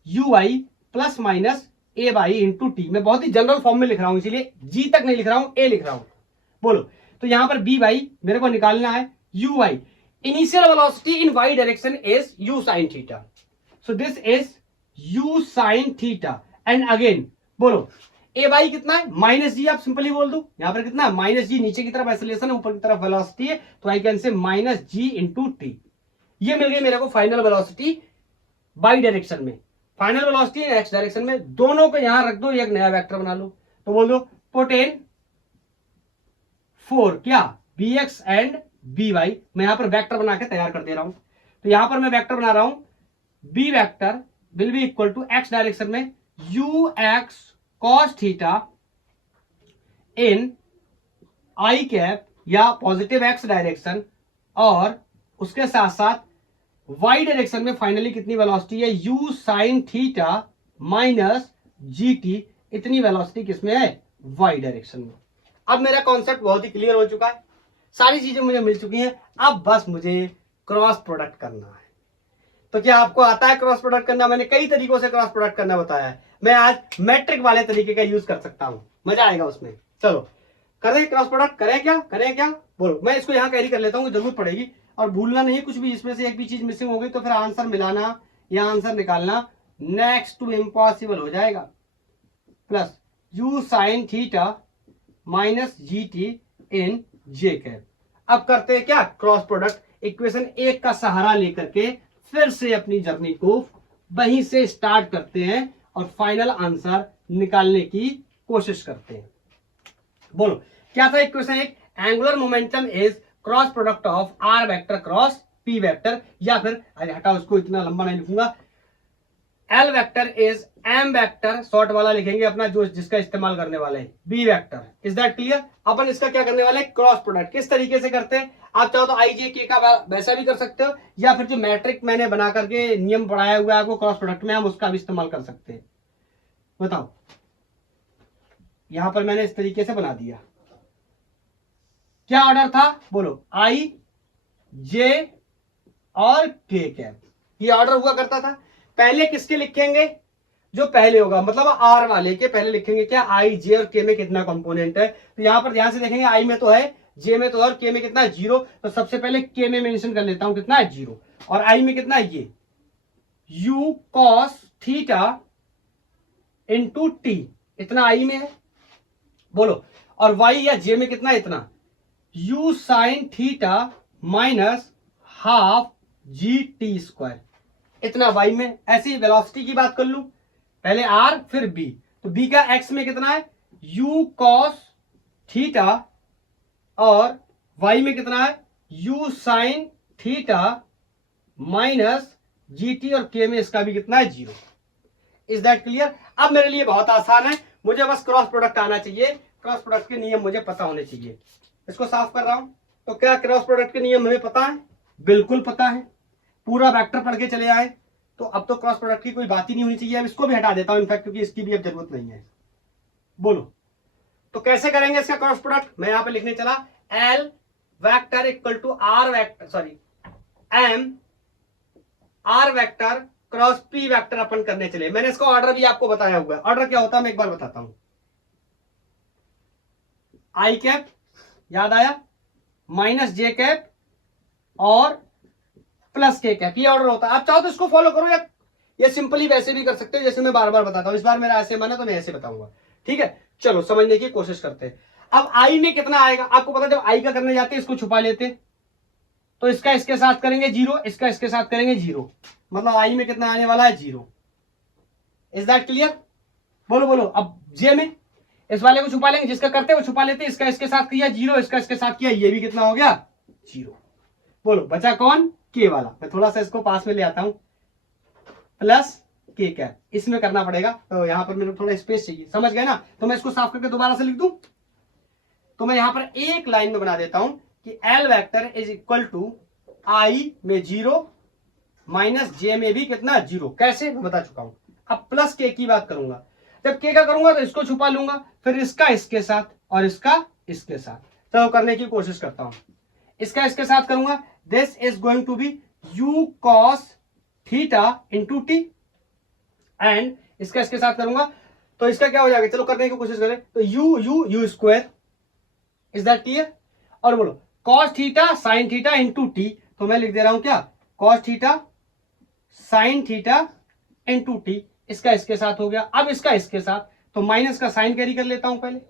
you Y plus minus A Y into T. मैं बहुत ही जनरल फॉर्म में लिख रहा हूं, इसीलिए जी तक नहीं लिख रहा हूं, ए लिख रहा हूं। बोलो तो यहां पर बी वाई मेरे को निकालना है, U Y initial velocity in Y direction is U sine theta, so this is U sine theta. And again बोलो ए वाई कितना है, माइनस जी, आप सिंपली बोल दो यहां पर कितना है, माइनस जी। नीचे की तरफ एक्सेलरेशन है, ऊपर की तरफ वेलोसिटी है, तो I can say minus G into T. ये मिल गई मेरे को फाइनल वेलोसिटी वाई डायरेक्शन में। फाइनल वेलोसिटी एक्स डायरेक्शन में, दोनों को यहां रख दो, एक नया वेक्टर बना लो। तो बोल दो पोटेन फोर क्या, V X and V Y. मैं यहां पर वेक्टर बना के तैयार कर दे रहा हूं। तो यहां पर मैं वेक्टर बना रहा हूं, B vector will be equal to X direction में U X cos theta in I cap या पॉजिटिव एक्स डायरेक्शन, और उसके साथ साथ वाई डायरेक्शन में फाइनली कितनी वेलोसिटी है, U sine theta minus G T. इतनी वेलोसिटी किसमें है, वाई डायरेक्शन में। अब मेरा कॉन्सेप्ट बहुत ही क्लियर हो चुका है, सारी चीजें मुझे मिल चुकी हैं। अब बस मुझे क्रॉस प्रोडक्ट करना है। तो क्या आपको आता है क्रॉस प्रोडक्ट करना? मैंने कई तरीकों से क्रॉस प्रोडक्ट करना बताया है, मैं आज मैट्रिक वाले तरीके का यूज कर सकता हूं, मजा आएगा उसमें। चलो करें क्रॉस प्रोडक्ट, करें क्या बोलो। मैं इसको यहां कैरी कर लेता हूं, जरूरत पड़ेगी, और भूलना नहीं कुछ भी, इसमें से एक भी चीज मिसिंग होगी तो फिर आंसर मिलाना या आंसर निकालना नेक्स्ट टू इम्पॉसिबल हो जाएगा। Plus you sine theta minus G T in J cap. अब करते हैं क्या, क्रॉस प्रोडक्ट। इक्वेशन एक का सहारा लेकर के फिर से अपनी जर्नी को वहीं से स्टार्ट करते हैं और फाइनल आंसर निकालने की कोशिश करते हैं। बोलो क्या था इक्वेशन एक, angular momentum is cross product of R vector cross P vector, या फिर अरे हटाओ उसको, इतना लंबा नहीं लिखूंगा, L vector is M vector, short वाला लिखेंगे अपना जो जिसका इस्तेमाल करने वाले हैं, B vector. Is that clear? अपन इसका क्या करने वाले हैं, क्रॉस प्रोडक्ट। किस तरीके से करते हैं, आप चाहो तो आई जे के का वैसा भी कर सकते हो, या फिर जो मैट्रिक मैंने बना करके नियम पढ़ाया हुआ है आपको क्रॉस प्रोडक्ट में, हम उसका भी इस्तेमाल कर सकते हैं। बताओ यहां पर मैंने इस तरीके से बना दिया, क्या ऑर्डर था, बोलो आई जे और के कैप, ये ऑर्डर हुआ करता था। पहले किसके लिखेंगे, जो पहले होगा, मतलब आर वाले के पहले लिखेंगे क्या, आई जे और के में कितना कंपोनेंट है। तो यहां पर ध्यान से देखेंगे, आई में तो है, जे में तो और के में कितना है, जीरो। तो सबसे पहले के में मेंशन कर लेता हूं कितना है, जीरो। और आई में कितना है, ये you cos theta into T, इतना आई में है, बोलो। और वाई या जे में कितना है, इतना you sine theta minus half G T square, इतना वाई में। ऐसी वेलोसिटी की बात कर लूं, पहले आर फिर बी, तो बी का एक्स में कितना है, यू कॉस थीटा, और वाई में कितना है, U sine theta minus G T, और के में इसका भी कितना है, जीरो। Is that clear? अब मेरे लिए बहुत आसान है, मुझे बस क्रॉस प्रोडक्ट आना चाहिए, क्रॉस प्रोडक्ट के नियम मुझे पता होने चाहिए। इसको साफ कर रहा हूं। तो क्या क्रॉस प्रोडक्ट के नियम हमें पता है? बिल्कुल पता है, पूरा वेक्टर पढ़ के चले आए, तो अब तो क्रॉस प्रोडक्ट की कोई बात ही नहीं होनी चाहिए। अब इसको भी हटा देता हूं इनफैक्ट, क्योंकि इसकी भी अब जरूरत नहीं है। बोलो तो कैसे करेंगे इसका क्रॉस प्रोडक्ट, मैं यहां पे लिखने चला, L vector equal to R vector, sorry M R vector cross P vector अपन करने चले। मैंने इसका ऑर्डर भी आपको बताया हुआ है। ऑर्डर क्या होता है मैं एक बार बताता हूं, आई कैप याद आया, माइनस जे कैप, और प्लस के कैप, ये ऑर्डर होता है। आप चाहो तो इसको फॉलो करो, या ये सिंपली वैसे भी कर सकते हो जैसे मैं बार बार बताता हूँ। इस बार मेरा ऐसे मन है तो मैं ऐसे बताऊंगा, ठीक है। चलो समझने की कोशिश करते हैं। अब आई में कितना आएगा आपको पता, जब आई का करने जाते हैं इसको छुपा लेते हैं, तो इसका इसके साथ करेंगे 0, इसका इसके साथ करेंगे 0, मतलब आई में कितना आने वाला है 0। Is that clear? बोलो बोलो। अब जे में इस वाले को छुपा लेंगे, जिसका करते हैं वो छुपा लेते हैं, इसका इसके साथ किया 0, इसका इसके साथ किया, ये भी कितना हो गया 0। बोलो बचा कौन? के वाला। मैं थोड़ा सा इसको पास में ले आता हूं, प्लस के कैप, इसमें करना पड़ेगा, तो यहां पर मेरे को थोड़ा स्पेस चाहिए, समझ गए ना। तो मैं इसको साफ करके दोबारा से लिख दूं, तो मैं यहां पर एक लाइन में बना देता हूं कि L vector is equal to I में 0 माइनस जे में भी कितना 0। कैसे? मैं बता चुका हूं। अब प्लस के की बात करूंगा, जब के का करूंगा तो इसको छुपा लूंगा, फिर इसका इसके साथ और इसका इसके साथ। तो करने की कोशिश करता हूं, इसका इसके साथ करूंगा, this is going to be u cos theta into T, and इसका इसके साथ करूंगा तो इसका क्या हो जाएगा, चलो करने की कोशिश करें, तो u square. Is that clear? और बोलो cos theta sine theta into T, तो मैं लिख दे रहा हूं क्या, cos theta sine theta into T, इसका इसके साथ हो गया। अब इसका इसके साथ, तो माइनस का साइन कैरी कर लेता हूं पहले।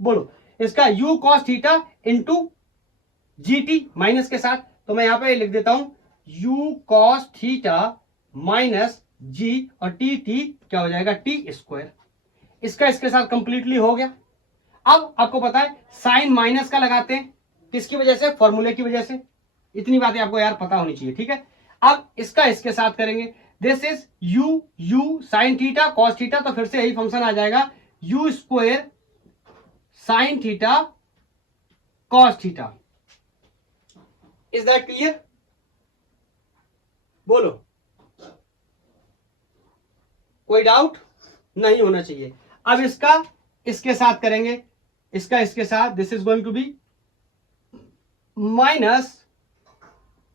बोलो इसका u cos theta into G T minus के साथ, तो मैं यहां पे लिख देता हूं u cos थीटा माइनस जी, और टी टी क्या हो जाएगा टी स्क्वायर। इसका इसके साथ कंप्लीटली हो गया। अब आपको पता है साइन माइनस का लगाते हैं, किसकी वजह से? फॉर्मूले की वजह से। इतनी बातें आपको यार पता होनी चाहिए, ठीक है। अब इसका इसके साथ करेंगे, this is u sine theta cos theta, तो फिर से यही फंक्शन आ जाएगा u square sine theta cos theta. Is that clear? बोलो, कोई डाउट नहीं होना चाहिए। अब इसका इसके साथ करेंगे, इसका इसके साथ, this is going to be minus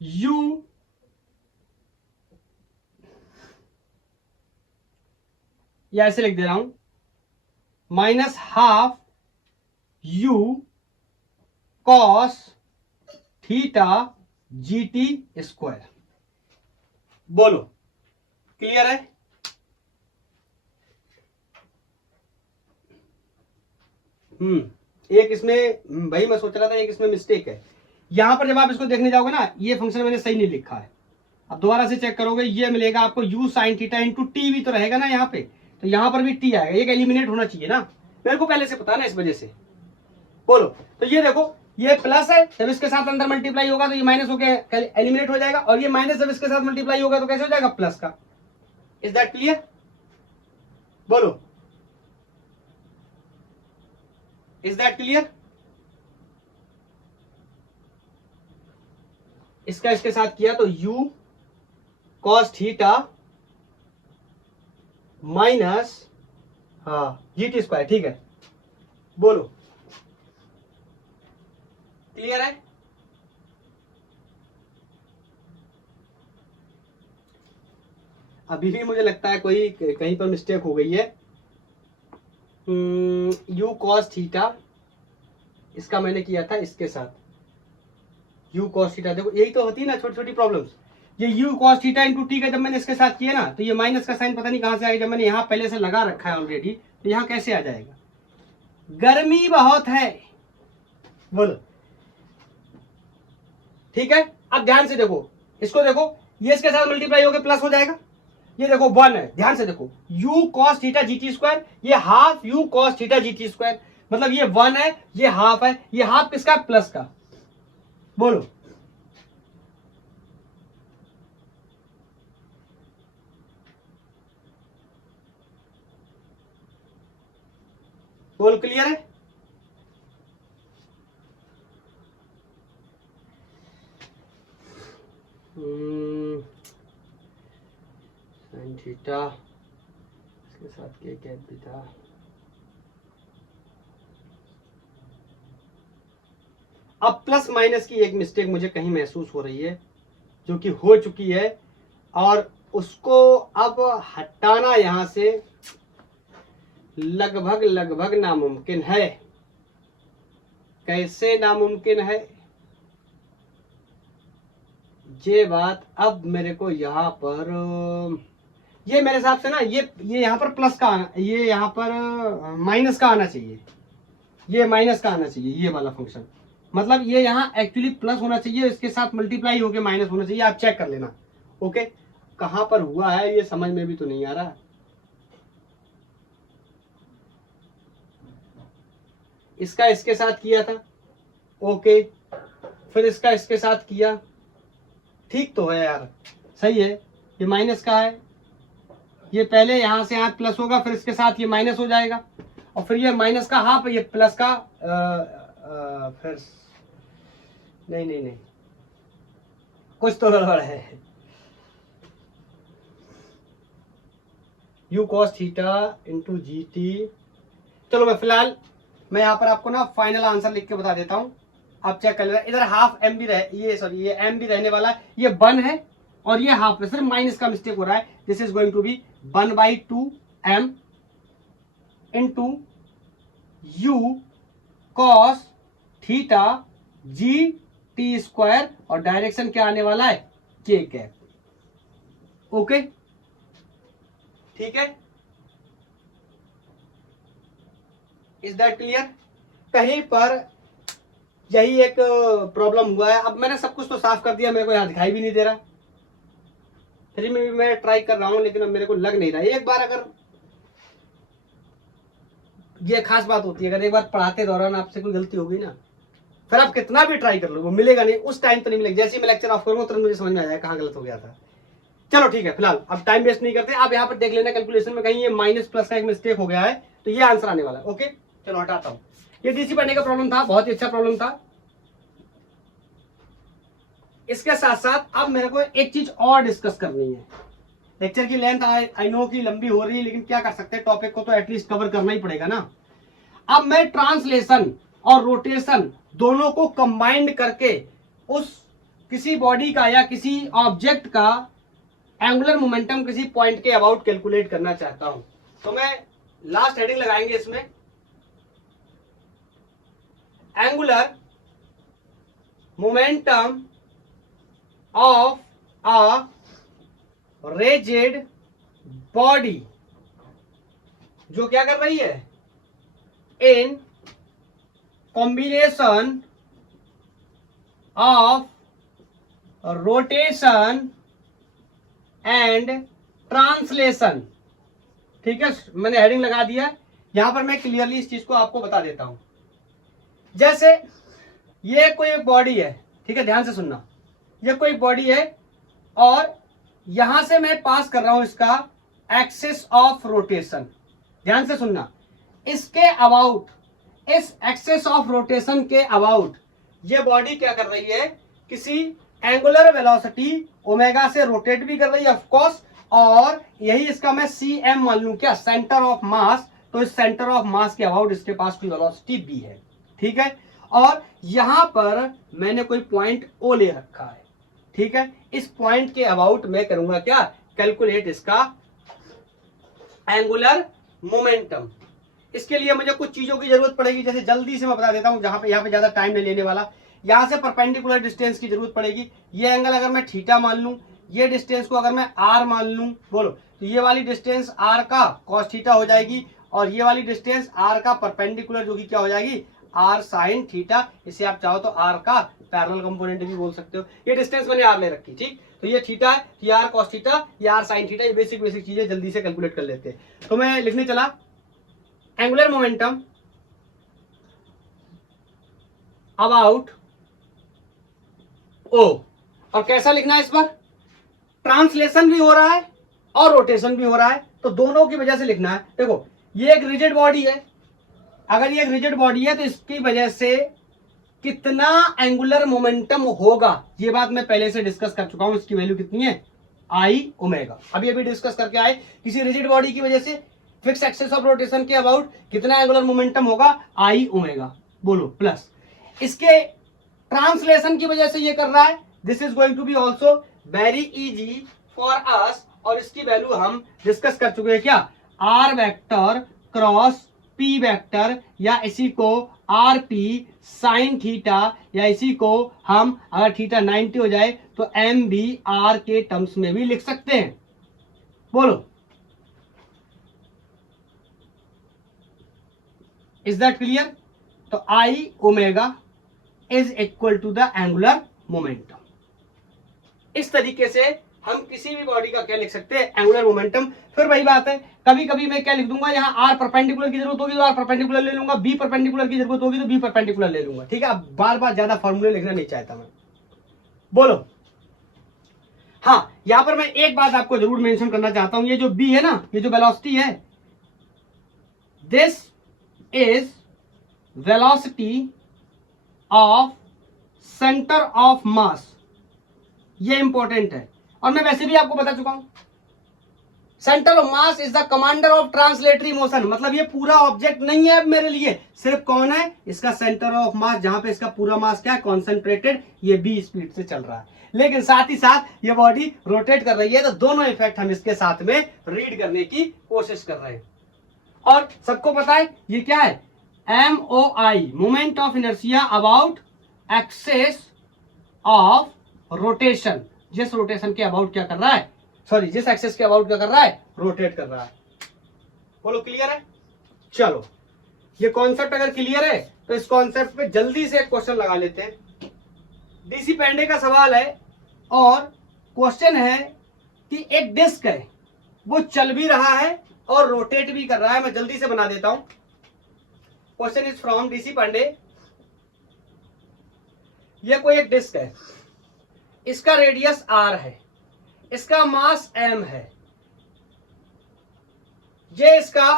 u या ऐसे लिख दे रहा हूं, minus half u cos theta G T square. बोलो क्लियर है? एक इसमें भाई मैं सोच रहा था एक इसमें मिस्टेक है। यहां पर जब आप इसको देखने जाओगे ना, ये फंक्शन मैंने सही नहीं लिखा है। अब दोबारा से चेक करोगे, ये मिलेगा आपको u sign theta into T भी तो रहेगा ना यहाँ पे, तो यहां पर भी टी आएगा, एक एलिमिनेट होना चाहिए ना, मेरे को पहले से पता ना, इस वजह से। बोलो, तो ये देखो ये प्लस है, जब इसके साथ अंदर मल्टीप्लाई होगा तो ये माइनस होकर एलिमिनेट हो जाएगा, और ये माइनस जब इसके साथ मल्टीप्लाई होगा तो कैसे हो जाएगा, प्लस का। Is that clear? बोलो, इज दैट क्लियर? इसका इसके साथ किया तो u cos theta minus G T square, ठीक है। बोलो क्लियर है? अभी भी मुझे लगता है कोई कहीं पर मिस्टेक हो गई है। u cos थीटा, इसका मैंने किया था इसके साथ, u cos थीटा, देखो यही तो होती है ना छोटी छोटी प्रॉब्लम्स। ये u cos theta into T का जब मैंने इसके साथ किया ना, तो ये माइनस का साइन पता नहीं कहां से आएगा, जब मैंने यहां पहले से लगा रखा है ऑलरेडी, तो यहां कैसे आ जाएगा? गर्मी बहुत है। बोलो ठीक है। अब ध्यान से देखो, इसको देखो, ये इसके साथ मल्टीप्लाई होकर प्लस हो जाएगा, ये देखो 1 है, ध्यान से देखो, u cos theta G T square, ये half u cos theta G T square, मतलब ये 1 है, ये हाफ है, ये हाफ किसका? प्लस का। बोलो बोल क्लियर है? साइन थीटा इसके साथ के कैप भी था। अब प्लस माइनस की एक मिस्टेक मुझे कहीं महसूस हो रही है, जो कि हो चुकी है, और उसको अब हटाना यहां से लगभग लगभग नामुमकिन है। कैसे नामुमकिन है? ये बात अब मेरे को यहाँ पर ये मेरे हिसाब से ना ये यहाँ पर प्लस का आना, ये यहाँ पर माइनस का आना चाहिए, ये माइनस का आना चाहिए, ये वाला फंक्शन मतलब ये यहाँ एक्चुअली प्लस होना चाहिए, इसके साथ मल्टीप्लाई होके माइनस होना चाहिए, आप चेक कर लेना। ओके, कहाँ पर हुआ है ये समझ में भी तो नहीं आ रहा। इसका इसके साथ किया था, ओके, फिर इसका इसके साथ किया, ठीक तो है यार, सही है। ये माइनस का है, ये पहले यहां से यहाँ प्लस होगा, फिर इसके साथ ये माइनस हो जाएगा, और फिर ये माइनस का हाफ, ये प्लस का फिर नहीं नहीं नहीं, कुछ तो गड़बड़ है। u cos theta into G T. चलो मैं फिलहाल मैं यहाँ पर आपको ना फाइनल आंसर लिख के बता देता हूँ, आप चेक कर लेना। इधर हाफ एम भी रहे, ये सॉरी ये एम भी रहने वाला है, ये 1 है और ये हाफ है, सिर्फ माइनस का मिस्टेक हो रहा है। This is going to be 1/2m into U cos theta G T square, और डायरेक्शन क्या आने वाला है, के कैप। ओके, ठीक है, इज दैट क्लियर? कहीं पर यही एक प्रॉब्लम हुआ है। अब मैंने सब कुछ तो साफ कर दिया, मेरे को यहाँ दिखाई भी नहीं दे रहा, फिर में भी मैं ट्राई कर रहा हूं, लेकिन अब मेरे को लग नहीं रहा। एक बार अगर ये खास बात होती है, अगर एक बार पढ़ाते दौरान आपसे कोई गलती हो गई ना, फिर आप कितना भी ट्राई कर लो वो मिलेगा नहीं, उस टाइम तो नहीं मिलेगा। जैसे ही मैं लेक्चर ऑफ करूंगा तुरंत मुझे समझ में आ जाएगा कहाँ गलत हो गया था। चलो ठीक है, फिलहाल अब टाइम वेस्ट नहीं करते, आप यहाँ पर देख लेना कैलकुलेशन में कहीं ये माइनस प्लस का एक मिस्टेक हो गया है, तो ये आंसर आने वाला है। ओके, चलो हटाता हूँ। ये डीसी पढ़ने का प्रॉब्लम था, बहुत ही अच्छा प्रॉब्लम था। इसके साथ साथ अब मेरे को एक चीज और डिस्कस करनी है। लेक्चर की लेंथ आई नो की लंबी हो रही है, लेकिन क्या कर सकते हैं, टॉपिक को तो एटलीस्ट कवर करना ही पड़ेगा ना। अब मैं ट्रांसलेशन और रोटेशन दोनों को कंबाइंड करके उस किसी बॉडी का या किसी ऑब्जेक्ट का एंगुलर मोमेंटम किसी पॉइंट के अबाउट कैलकुलेट करना चाहता हूं। तो मैं लास्ट हेडिंग लगाएंगे इसमें, angular momentum of a rigid body, जो क्या कर रही है, in combination of rotation and translation. ठीक है, मैंने हेडिंग लगा दिया। यहां पर मैं क्लियरली इस चीज को आपको बता देता हूं। जैसे ये कोई एक बॉडी है, ठीक है, ध्यान से सुनना, ये कोई बॉडी है और यहां से मैं पास कर रहा हूं इसका एक्सिस ऑफ रोटेशन। ध्यान से सुनना, इसके अबाउट, इस एक्सिस ऑफ रोटेशन के अबाउट ये बॉडी क्या कर रही है, किसी एंगुलर वेलोसिटी ओमेगा से रोटेट भी कर रही है ऑफ कोर्स, और यही इसका मैं सी एम मान लूं क्या, सेंटर ऑफ मास। तो इस सेंटर ऑफ मास के अबाउट इसके पास कोई वेलोसिटी बी है, ठीक है, और यहां पर मैंने कोई पॉइंट ओ ले रखा है, ठीक है। इस पॉइंट के अबाउट मैं करूंगा क्या, कैलकुलेट इसका एंगुलर मोमेंटम। इसके लिए मुझे कुछ चीजों की जरूरत पड़ेगी, जैसे जल्दी से मैं बता देता हूं, जहां पे यहाँ पे ज्यादा टाइम नहीं लेने वाला। यहां से परपेंडिकुलर डिस्टेंस की जरूरत पड़ेगी। ये एंगल अगर मैं थीटा मान लूं, ये डिस्टेंस को अगर मैं आर मान लूं, बोलो, तो ये वाली डिस्टेंस आर का कॉस थीटा हो जाएगी, और ये वाली डिस्टेंस आर का परपेंडिकुलर जो कि क्या हो जाएगी, आर साइन थीटा। इसे आप चाहो तो आर का पैरेलल कंपोनेंट भी बोल सकते हो। ये डिस्टेंस मैंने आर ले रखी, ठीक, तो ये थीटा है, ये आर कॉस थीटा, ये आर साइन थीटा। ये बेसिक बेसिक चीजें जल्दी से कैलकुलेट कर लेते हैं। तो मैं लिखने चला, एंगुलर मोमेंटम अबाउट ओ, और कैसा लिखना है इस पर, ट्रांसलेशन भी हो रहा है और रोटेशन भी हो रहा है, तो दोनों की वजह से लिखना है। देखो, ये एक रिजिड बॉडी है, अगर ये एक रिजिड बॉडी है तो इसकी वजह से कितना एंगुलर मोमेंटम होगा, ये बात मैं पहले से डिस्कस कर चुका हूं। इसकी वैल्यू कितनी है, आई ओमेगा, अभी अभी डिस्कस करके आए। किसी रिजिड बॉडी की वजह से फिक्स एक्सिस ऑफ रोटेशन के अबाउट कितना एंगुलर मोमेंटम होगा, आई ओमेगा, बोलो, प्लस इसके ट्रांसलेशन की वजह से ये कर रहा है। This is going to be also very easy for us, और इसकी वैल्यू हम डिस्कस कर चुके हैं क्या, R vector cross P vector, या इसी को आर पी साइन थीटा, या इसी को हम अगर थीटा 90 हो जाए तो एम बी आर के टर्म्स में भी लिख सकते हैं। बोलो, इज दैट क्लियर? तो I omega is equal to the angular momentum. इस तरीके से हम किसी भी बॉडी का क्या लिख सकते हैं, एंगुलर मोमेंटम। फिर वही बात है, कभी कभी मैं क्या लिख दूंगा, यहाँ आर परपेंडिकुलर की जरूरत होगी तो आर परपेंडिकुलर ले लूंगा, बी परपेंडिकुलर की जरूरत होगी तो बी परपेंडिकुलर ले लूंगा। ठीक है, अब बार बार ज्यादा फॉर्मूले लिखना नहीं चाहता मैं। बोलो, हाँ, यहां पर मैं एक बात आपको जरूर मेंशन करना चाहता हूं, ये जो बी है ना, ये जो वेलोसिटी है, this is velocity of centre of mass. ये इंपॉर्टेंट है, और मैं वैसे भी आपको बता चुका हूं, centre of mass is the commander of translatory motion. मतलब ये पूरा ऑब्जेक्ट नहीं है अब मेरे लिए, सिर्फ कौन है, इसका सेंटर ऑफ मास, जहां पे इसका पूरा मास क्या है, कॉन्सेंट्रेटेड, ये बी स्पीड से चल रहा है, लेकिन साथ ही साथ ये बॉडी रोटेट कर रही है। तो दोनों इफेक्ट हम इसके साथ में रीड करने की कोशिश कर रहे हैं। और सबको पता है ये क्या है, MOI, moment of inertia about axis of rotation. जिस रोटेशन के अबाउट क्या कर रहा है, सॉरी, जिस एक्सेस के अबाउट क्या कर रहा है, रोटेट कर रहा है। बोलो, क्लियर है? चलो, ये कॉन्सेप्ट अगर क्लियर है तो इस कॉन्सेप्ट पे जल्दी से एक क्वेश्चन लगा लेते हैं। डीसी पांडे का सवाल है, और क्वेश्चन है कि एक डिस्क है, वो चल भी रहा है और रोटेट भी कर रहा है। मैं जल्दी से बना देता हूं। Question is from DC Pandey. ये कोई एक डिस्क है, इसका रेडियस r है, इसका मास m है, ये इसका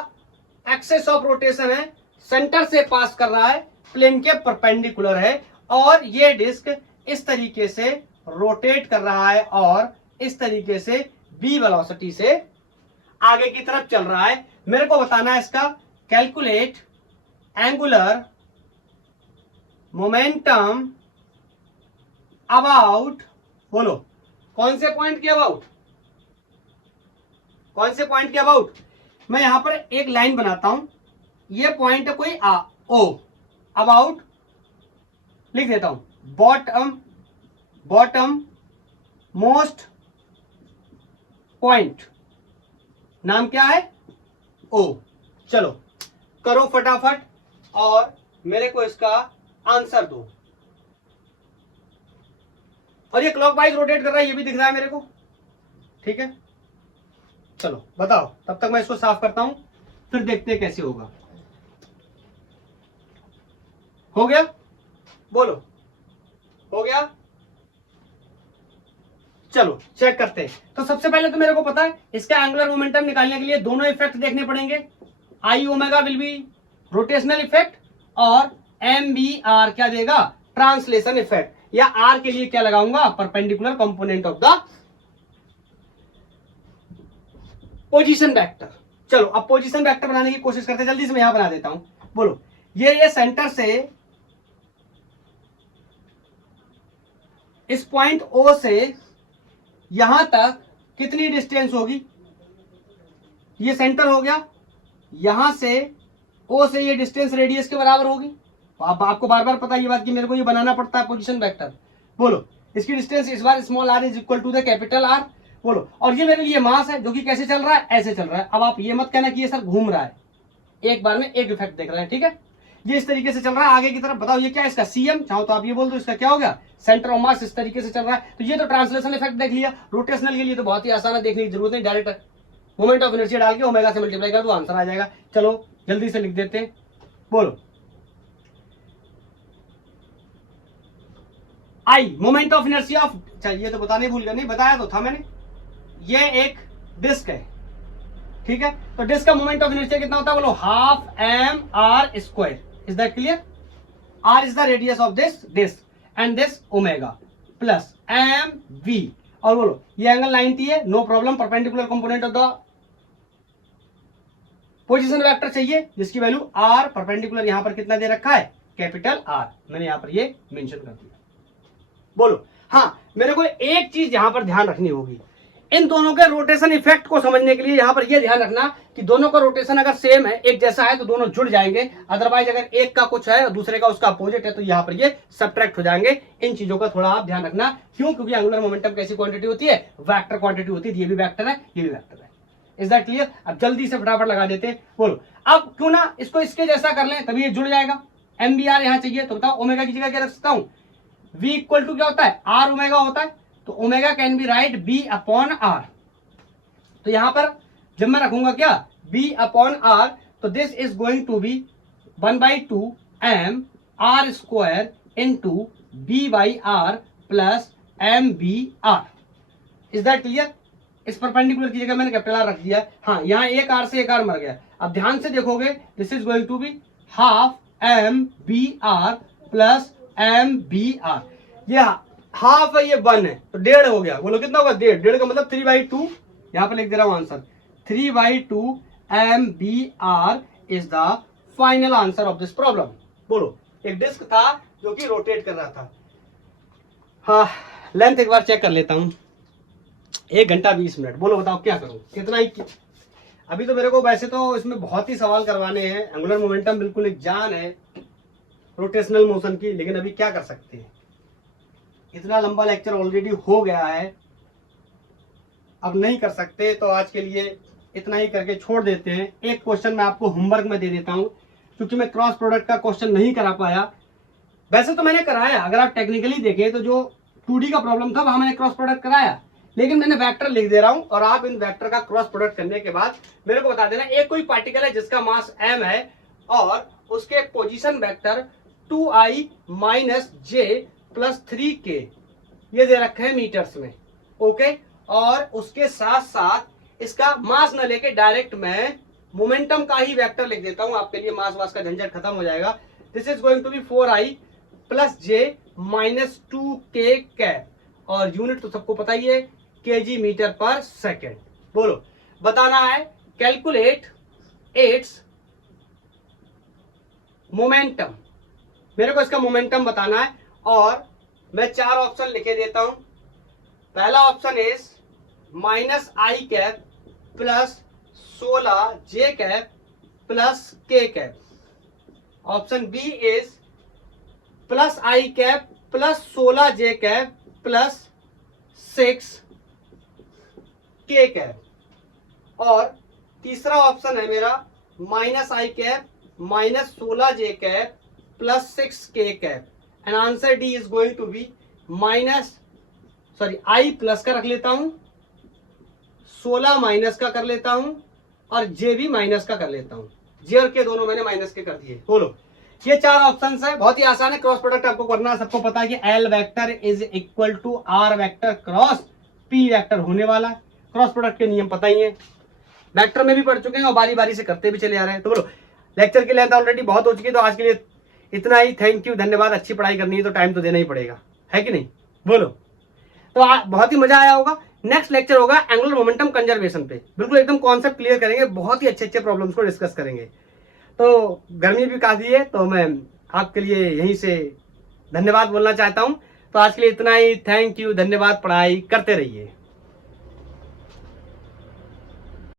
एक्सेस ऑफ रोटेशन है, सेंटर से पास कर रहा है, प्लेन के परपेंडिकुलर है, और ये डिस्क इस तरीके से रोटेट कर रहा है और इस तरीके से v वेलोसिटी से आगे की तरफ चल रहा है। मेरे को बताना है इसका कैलकुलेट एंगुलर मोमेंटम अबाउट, बोलो, कौन से पॉइंट के अबाउट, कौन से पॉइंट के अबाउट। मैं यहां पर एक लाइन बनाता हूं, ये पॉइंट है कोई ओ, अबाउट लिख देता हूं, बॉटम मोस्ट पॉइंट, नाम क्या है, ओ। चलो करो फटाफट और मेरे को इसका आंसर दो। और ये क्लॉकवाइज रोटेट कर रहा है, ये भी दिख रहा है मेरे को। ठीक है, चलो बताओ, तब तक मैं इसको साफ करता हूं, फिर देखते हैं कैसे होगा। हो गया? बोलो, हो गया? चलो चेक करते हैं। तो सबसे पहले तो मेरे को पता है, इसका एंगुलर मोमेंटम निकालने के लिए दोनों इफेक्ट देखने पड़ेंगे। I omega will be rotational effect, और एम बी आर क्या देगा, ट्रांसलेशन इफेक्ट, या आर के लिए क्या लगाऊंगा, perpendicular component of the position vector. चलो अब पोजीशन वेक्टर बनाने की कोशिश करते हैं, जल्दी से मैं यहां बना देता हूं। बोलो, ये सेंटर से इस पॉइंट ओ से यहां तक कितनी डिस्टेंस होगी, ये सेंटर हो गया, यहां से ओ से ये डिस्टेंस रेडियस के बराबर होगी। आपको बार बार पता है ये बात कि मेरे को ये बनाना पड़ता है पोजीशन वेक्टर। बोलो, इसकी डिस्टेंस इस बार small r is equal to the capital R। बोलो, और ये मेरे लिए मास है जो कि कैसे चल रहा है, ऐसे चल रहा है। अब आप ये मत कहना कि ये सर घूम रहा है, एक बार में एक इफेक्ट देख रहे हैं। ठीक है, ये इस तरीके से चल रहा है आगे की तरफ। बताओ ये क्या है, इसका CM, चाहो तो आप ये बोल दो इसका क्या हो गया, सेंटर ऑफ मास। इस तरीके से चल रहा है, तो ये तो ट्रांसलेशन इफेक्ट देख लिया। रोटेशनल के लिए तो बहुत ही आसान है, देखने की जरूरत नहीं, डायरेक्ट मोमेंट ऑफ इनर्शिया डाल के ओमेगा से मल्टीप्लाई कर दो, आंसर आ जाएगा। चलो जल्दी से लिख देते हैं। बोलो, आई मोमेंट ऑफ इनर्शिया ऑफ, चलिए ये तो बताने भूल गया, नहीं बताया तो था मैंने। ये एक डिस्क है, ठीक है, तो डिस्क का मोमेंट ऑफ इनर्शिया कितना होता है, बोलो, half mr square. Is that clear? r is the radius of this disc and this omega plus mv। और बोलो, ये एंगल 90 है, no problem, perpendicular component of the position vector चाहिए जिसकी वैल्यू r, परपेंडिकुलर यहां पर कितना दे रखा है, कैपिटल R। मैंने यहां पर ये मेंशन कर दिया। बोलो, हाँ, मेरे को एक चीज यहां पर ध्यान रखनी होगी, इन दोनों के रोटेशन इफेक्ट को समझने के लिए यहां पर यह ध्यान रखना कि दोनों का रोटेशन अगर सेम है, एक जैसा है, तो दोनों जुड़ जाएंगे। अदरवाइज अगर एक का कुछ है और दूसरे का उसका अपोजिट है तो यहां पर ये सब्ट्रैक्ट हो जाएंगे। इन चीजों का थोड़ा आप ध्यान रखना। क्यों? क्योंकि एंगुलर मोमेंटम कैसी क्वांटिटी होती है? वेक्टर क्वांटिटी होती है। ये भी वेक्टर है, ये भी वेक्टर है। Is that clear? अब जल्दी से फटाफट लगा देते हैं। बोलो अब क्यों ना इसको इसके जैसा कर लें, तभी ये जुड़ जाएगा। MBR यहां चाहिए तो बताओ ओमेगा की जगह क्या रख सकता हूं? V इक्वल टू क्या होता है? R ओमेगा होता है। तो omega can be right B upon R। तो यहां पर जब मैं रखूंगा क्या? B अपॉन R, तो this is going to be 1/2 M R square into B/R plus MBR। Is that clear? इस परपेंडिकुलर की जगह मैंने कैपिटल R रख दिया। हाँ, यहाँ एक R से एक R मर गया। अब ध्यान से देखोगे, this is going to be half MBR plus MBR। ये हाफ है, ये 1 है, तो 1.5 हो गया। बोलो कितना होगा? 1.5। 1.5 का मतलब 3/2। यहां पर लिख दे रहा हूं answer, 3/2 MBR is the final answer of this problem. बोलो, एक डिस्क था जो कि रोटेट कर रहा था। हाँ, लेंथ एक बार चेक कर लेता हूं। 1 घंटा 20 मिनट। बोलो बताओ क्या करूं? कितना ही अभी तो मेरे को वैसे तो इसमें बहुत ही सवाल करवाने हैं। एंगुलर मोमेंटम बिल्कुल एक जान है रोटेशनल मोशन की, लेकिन अभी क्या कर सकते हैं? इतना लंबा लेक्चर ऑलरेडी हो गया है, अब नहीं कर सकते, तो आज के लिए इतना ही करके छोड़ देते हैं। एक क्वेश्चन मैं आपको होमवर्क में दे देता हूं, क्योंकि मैं क्रॉस प्रोडक्ट का क्वेश्चन नहीं करा पाया। वैसे तो मैंने कराया, अगर आप टेक्निकली देखें तो जो 2D का प्रॉब्लम था वहां मैंने क्रॉस प्रोडक्ट कराया, लेकिन मैंने वेक्टर लिख दे रहा हूं और आप इन वेक्टर का क्रॉस प्रोडक्ट करने के बाद मेरे को बता देना। एक कोई पार्टिकल है जिसका मास m है और उसके position vector 2i minus j plus 3k ये दे रखे हैं मीटर्स में। ओके, और उसके साथ साथ इसका मास न लेके डायरेक्ट मैं मोमेंटम का ही वेक्टर लिख देता हूं, आपके लिए मास वास का झंझट खत्म हो जाएगा। This is going to be 4i plus j minus 2k cap, और यूनिट तो सबको पता ही है, kg मीटर पर सेकेंड। बोलो, बताना है कैलकुलेट इट्स मोमेंटम। मेरे को इसका मोमेंटम बताना है और मैं 4 ऑप्शन लिखे देता हूं। पहला option is minus I cap plus 16 J cap plus K cap. Option B is plus I cap plus 16 J cap plus 6 K cap. और तीसरा ऑप्शन है मेरा minus I cap minus 16 J cap plus 6 K cap. And answer D is going to be I plus का रख लेता हूं, 16 minus का कर लेता हूं और जे भी माइनस का कर लेता हूं। जे और के दोनों मैंने माइनस के कर दिए। बोलो, ये 4 ऑप्शंस है, बहुत ही आसान है। क्रॉस प्रोडक्ट आपको करना, सबको पता है कि L vector is equal to R vector cross P vector होने वाला। क्रॉस प्रोडक्ट के नियम पता ही है, वेक्टर में भी पढ़ चुके हैं और बारी बारी से करते भी चले आ रहे हैं। तो बोलो, लेक्चर की लेंथ ऑलरेडी बहुत हो चुकी है, तो आज के लिए इतना ही। थैंक यू, धन्यवाद। अच्छी पढ़ाई करनी है तो टाइम तो देना ही पड़ेगा, है कि नहीं? बोलो, तो बहुत ही मजा आया होगा। नेक्स्ट लेक्चर होगा एंगुलर मोमेंटम कंजर्वेशन पे, बिल्कुल एकदम कॉन्सेप्ट क्लियर करेंगे, बहुत ही अच्छे अच्छे प्रॉब्लम्स को डिस्कस करेंगे। तो गर्मी भी काफी है, तो मैं आपके लिए यहीं से धन्यवाद बोलना चाहता हूं। तो आज के लिए इतना ही। थैंक यू, धन्यवाद। पढ़ाई करते रहिए।